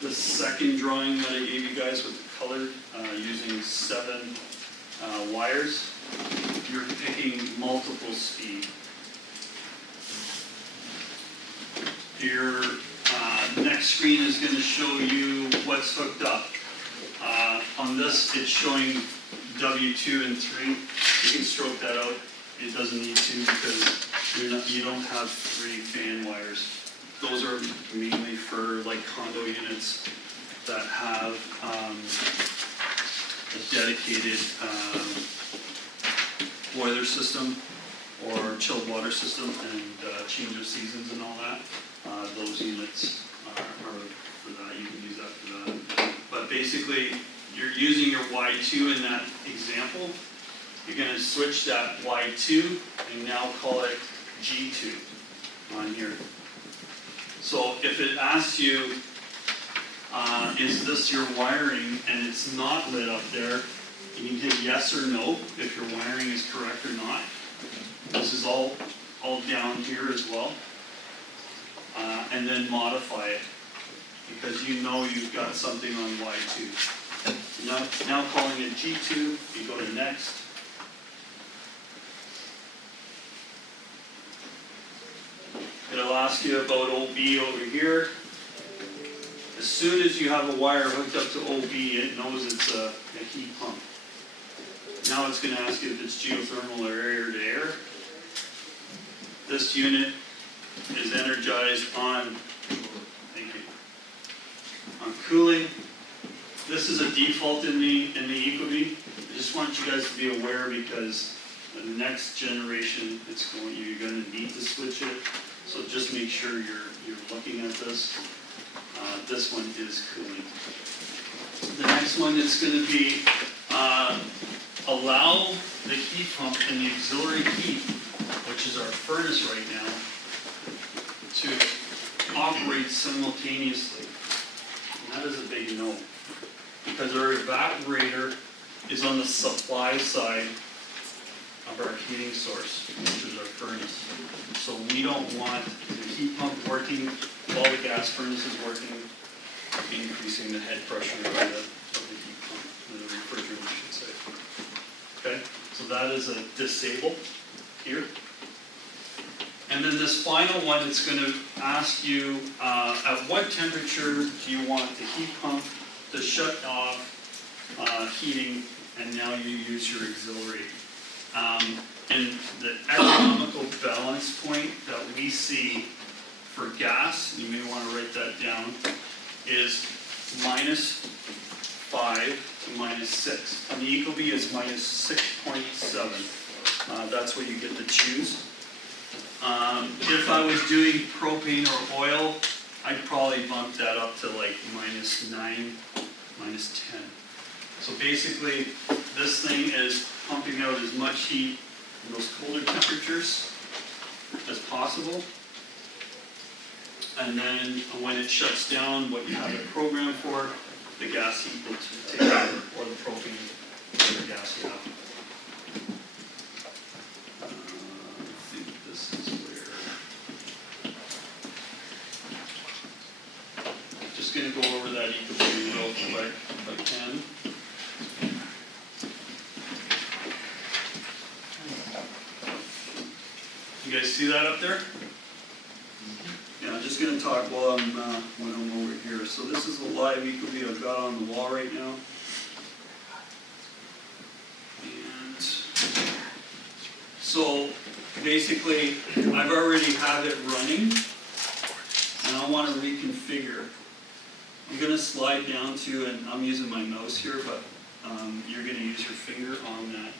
The second drawing that I gave you guys with the colored, using 7 wires, you're picking multiple speed. Your next screen is going to show you what's hooked up. On this, it's showing W2 and 3. You can stroke that out. It doesn't need to because you don't have 3 fan wires. Those are mainly for like condo units that have a dedicated boiler system or chilled water system and change of seasons and all that. Those units are for that. You can use that for that. But basically, you're using your Y2 in that example. You're going to switch that Y2 and now call it G2 on here. So if it asks you, is this your wiring, and it's not lit up there, you can hit yes or no if your wiring is correct or not. This is all down here as well. And then modify it, because you know you've got something on Y2. Now calling it G2, you go to next. It'll ask you about OB over here. As soon as you have a wire hooked up to OB, it knows it's a heat pump. Now it's going to ask you if it's geothermal or air to air. This unit is energized on, thank you, on cooling. This is a default in the Ecobee. I just want you guys to be aware because the next generation, you're going to need to switch it. So just make sure you're looking at this. This one is cooling. The next one is going to be allow the heat pump and the auxiliary heat, which is our furnace right now, to operate simultaneously. And that is a big no, because our evaporator is on the supply side of our heating source, which is our furnace. So we don't want the heat pump working while the gas furnace is working, increasing the head pressure of the heat pump, or the refrigerant, I should say. Okay, so that is a disable here. And then this final one, it's going to ask you at what temperature do you want the heat pump to shut off heating, and now you use your auxiliary. And the economical balance point that we see for gas, you may wanna write that down, is -5 to -6. On the Ecobee is -6.7. That's what you get to choose. If I was doing propane or oil, I'd probably bump that up to like -9, -10. So basically, this thing is pumping out as much heat in those colder temperatures as possible. And then when it shuts down, what you have it programmed for, the gas heat will take over, or the propane, or the gas you have. I think this is where. Just gonna go over that Ecobee real quick if I can. You guys see that up there? Yeah, I'm just gonna talk while when I'm over here. So this is a live Ecobee I've got on the wall right now. And so basically, I've already had it running, and I want to reconfigure. I'm gonna slide down to, and I'm using my mouse here, but you're gonna use your finger on that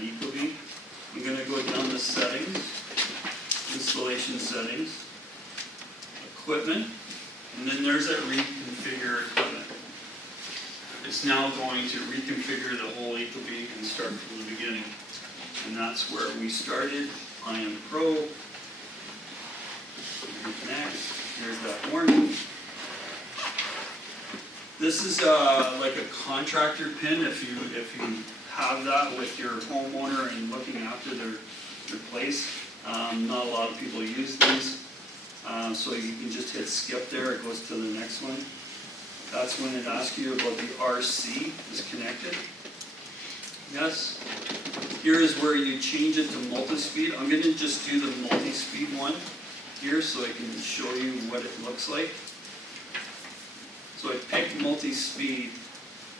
Ecobee. I'm gonna go down to settings, installation settings, equipment, and then there's that reconfigure equipment. It's now going to reconfigure the whole Ecobee and start from the beginning. And that's where we started. I am Pro. Next, here's that warning. This is like a contractor pin if you have that with your homeowner and looking after their place. Not a lot of people use these. So you can just hit skip there, it goes to the next one. That's when it asks you about the RC is connected. Yes. Here is where you change it to multi-speed. I'm gonna just do the multi-speed one here so I can show you what it looks like. So I picked multi-speed,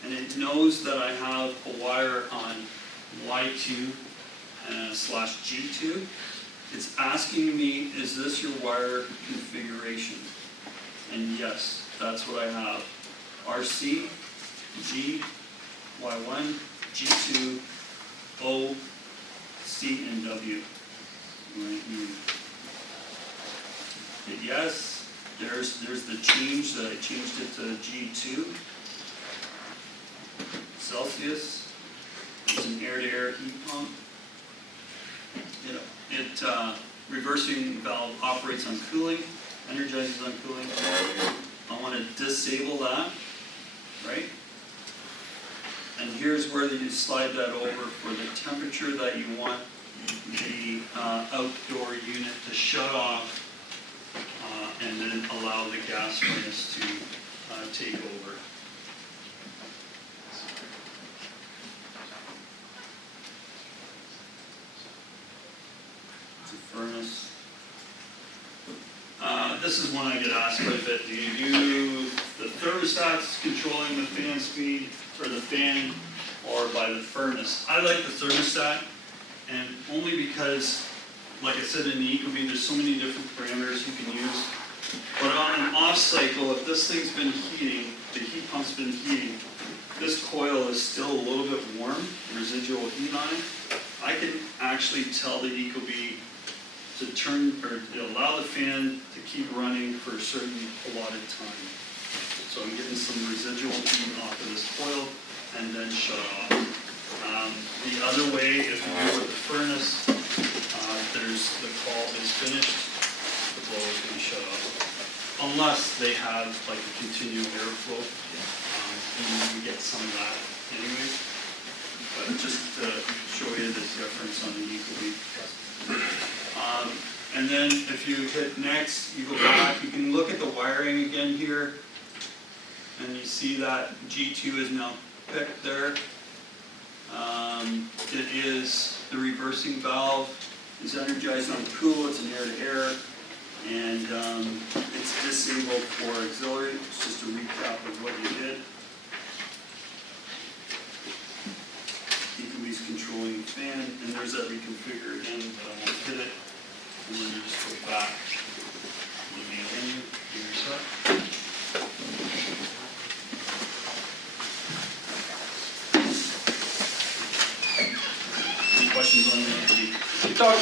and it knows that I have a wire on Y2 / G2. It's asking me, is this your wire configuration? And yes, that's what I have. RC, G, Y1, G2, O, C, and W. Right here. Hit yes. There's the change that I changed it to G2. Celsius. It's an air-to-air heat pump. It reversing valve operates on cooling, energizes on cooling. I want to disable that, right? And here's where you slide that over for the temperature that you want the outdoor unit to shut off, and then allow the gas furnace to take over. It's a furnace. This is one I get asked quite a bit. Do you do the thermostats controlling the fan speed, or the fan, or by the furnace? I like the thermostat, and only because, like I said in the Ecobee, there's so many different parameters you can use. But on an off cycle, if this thing's been heating, the heat pump's been heating, this coil is still a little bit warm, residual heat on it, I can actually tell the Ecobee to turn, or allow the fan to keep running for a certain allotted time. So I'm getting some residual heat off of this coil and then shut off. The other way, if you go with the furnace, there's the call is finished, the blower is going to shut off. Unless they have like a continual airflow, and you get some of that anyways. But just to show you the difference on the Ecobee. And then if you hit next, you go back, you can look at the wiring again here, and you see that G2 is now picked there. It is the reversing valve is energized on cool, it's an air-to-air, and it's disabled for auxiliary. It's just a recap of what you did. Ecobee's controlling the fan, and there's that reconfigure again, but I won't hit it. And then you just go back.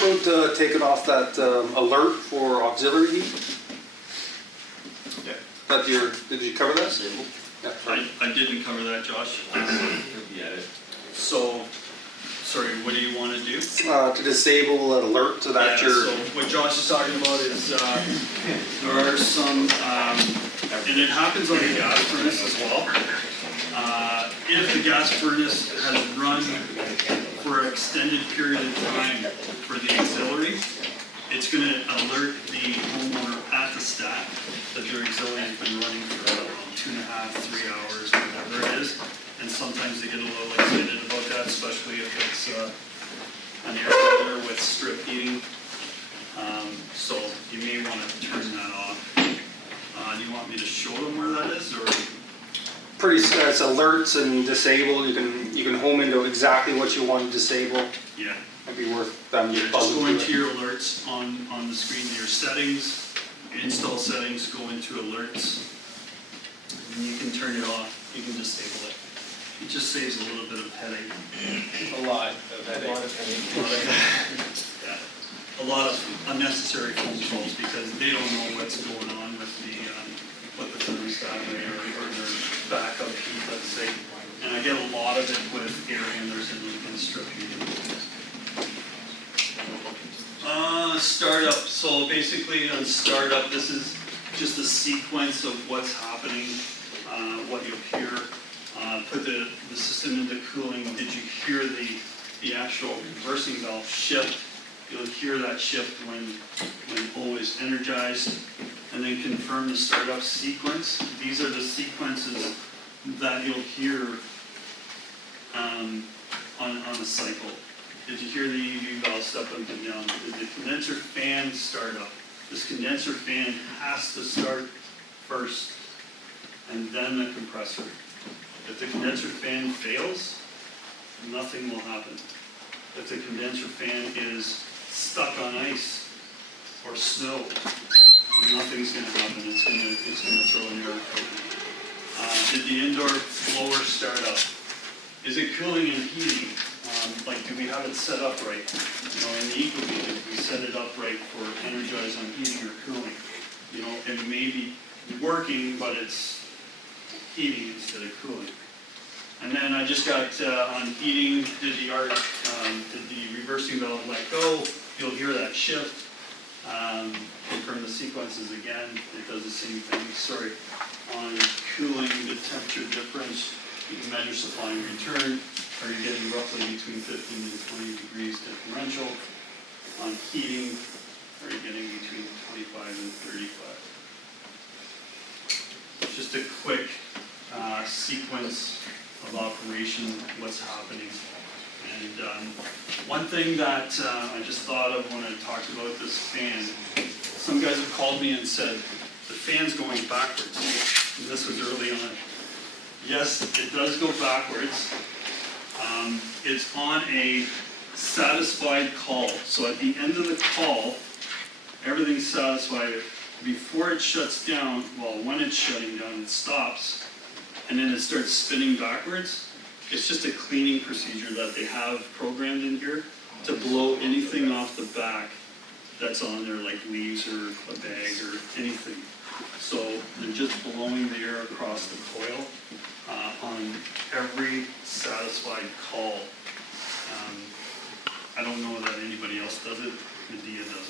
about taking off that alert for auxiliary heat? Yeah. Did you cover that? Disable. Yeah, sorry. I didn't cover that, Josh. So, sorry, what do you want to do? To disable an alert so that Yeah, you're, so what Josh is talking about is, there are some, and it happens on the gas furnace as well. If the gas furnace has run for an extended period of time for the auxiliary, it's gonna alert the homeowner at the stat that their auxiliary has been running for about 2.5, 3 hours, whatever it is. And sometimes they get a little excited about that, especially if it's an air filter with strip heating. So you may want to turn that off. Do you want me to show them where that is, or? it's alerts and disable, you can home into exactly what you want to disable. Yeah. It'd be worth them Yeah, just buzzing go through into it. your alerts on the screen, your settings, install settings, go into alerts. And you can turn it off, you can disable it. It just saves a little bit of headache. A lot of headache. Yeah. A lot of unnecessary phone calls because they don't know what's going on with what the thermostat or their backup heat, let's say. And I get a lot of it with air handlers and strip heating. Startup, so basically on startup, this is just a sequence of what's happening, what you'll hear. Put the system into cooling. Did you hear the actual reversing valve shift? You'll hear that shift when O is energized. And then confirm the startup sequence. These are the sequences that you'll hear on the cycle. Did you hear the EV valve step up and down? Did the condenser fan start up? This condenser fan has to start first, and then the compressor. If the condenser fan fails, nothing will happen. If the condenser fan is stuck on ice or snow, nothing's going to happen. It's going to throw an air out. Did the indoor blower start up? Is it cooling and heating? Do we have it set up right? In the Ecobee, did we set it up right for energize on heating or cooling? It may be working, but it's heating instead of cooling. And then I just got on heating, did the reversing valve let go? You'll hear that shift. Confirm the sequences again, it does the same thing. Sorry, on cooling, the temperature difference, you can measure supply and return. Are you getting roughly between 15 and 20 degrees differential? On heating, are you getting between 25 and 35? Just a quick sequence of operation, what's happening. And one thing that I just thought of when I talked about this fan, some guys have called me and said, the fan's going backwards. And this was early on. Yes, it does go backwards. It's on a satisfied call. So at the end of the call, everything's satisfied. Before it shuts down, when it's shutting down, it stops. And then it starts spinning backwards. It's just a cleaning procedure that they have programmed in here to blow anything off the back that's on there, like leaves or a bag or anything. So they're just blowing the air across the coil on every satisfied call. I don't know that anybody else does it. Medea does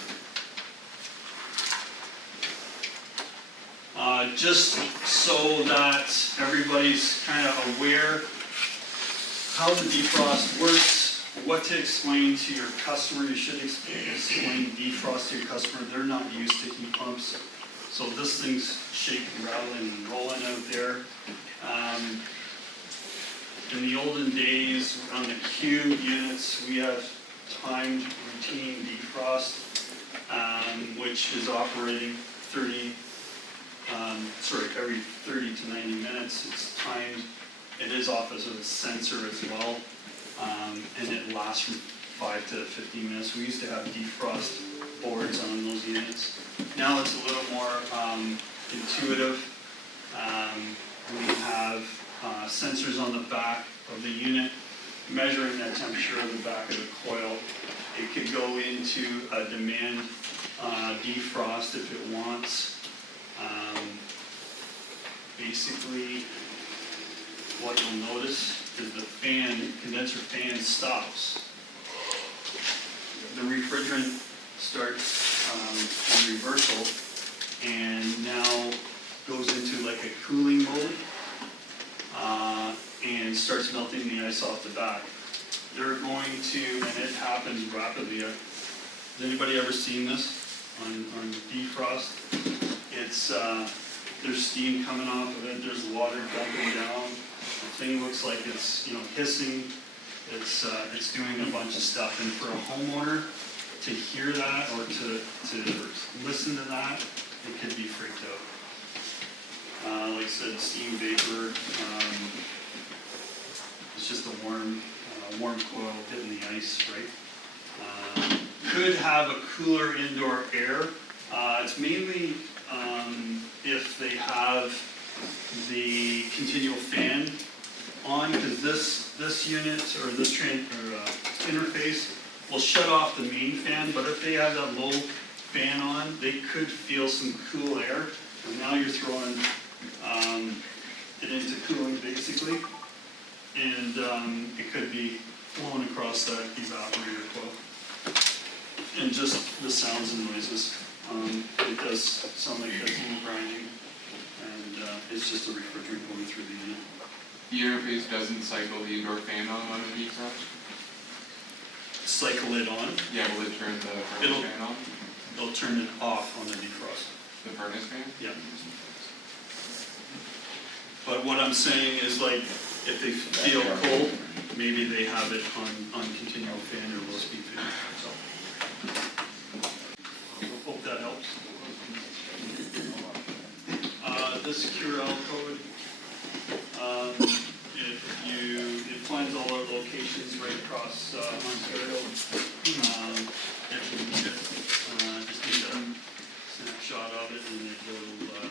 it. Just so that everybody's kind of aware how the defrost works, what to explain to your customer. You should explain defrost to your customer. They're not used to heat pumps. So this thing's shaking, rattling, and rolling out there. In the olden days, on the McKeough units, we have timed routine defrost, which is operating every 30 to 90 minutes. It's timed. It is off as a sensor as well, and it lasts from 5 to 15 minutes. We used to have defrost boards on those units. Now it's a little more intuitive. We have sensors on the back of the unit measuring that temperature of the back of the coil. It could go into a demand defrost if it wants. Basically, what you'll notice is the condenser fan stops. The refrigerant starts in reversal and now goes into like a cooling mode and starts melting the ice off the back. They're going to, and it happens rapidly. Has anybody ever seen this on defrost? It's there's steam coming off of it. There's water dumping down. The thing looks like it's hissing. It's doing a bunch of stuff. And for a homeowner to hear that or to listen to that, it could be freaked out. Like I said, steam vapor. It's just a warm coil hitting the ice, right? Could have a cooler indoor air. It's mainly if they have the continual fan on, because this unit or this interface will shut off the main fan, but if they have that low fan on, they could feel some cool air. And now you're throwing it into cooling basically, and it could be flowing across that evaporator coil. And just the sounds and noises. It does sound like that's grinding, and it's just a refrigerant going through the unit. The interface doesn't cycle the indoor fan on a defrost? Cycle it on, Yeah, will it turn the It'll- furnace fan on? they'll turn it off on the defrost. The furnace fan? Yeah. But what I'm saying is, like, if they feel cold, maybe they have it on continual fan or low speed fan, so. Hope that helps. This QRL code, it finds all our locations right across Ontario. Just need a snapshot of it and it will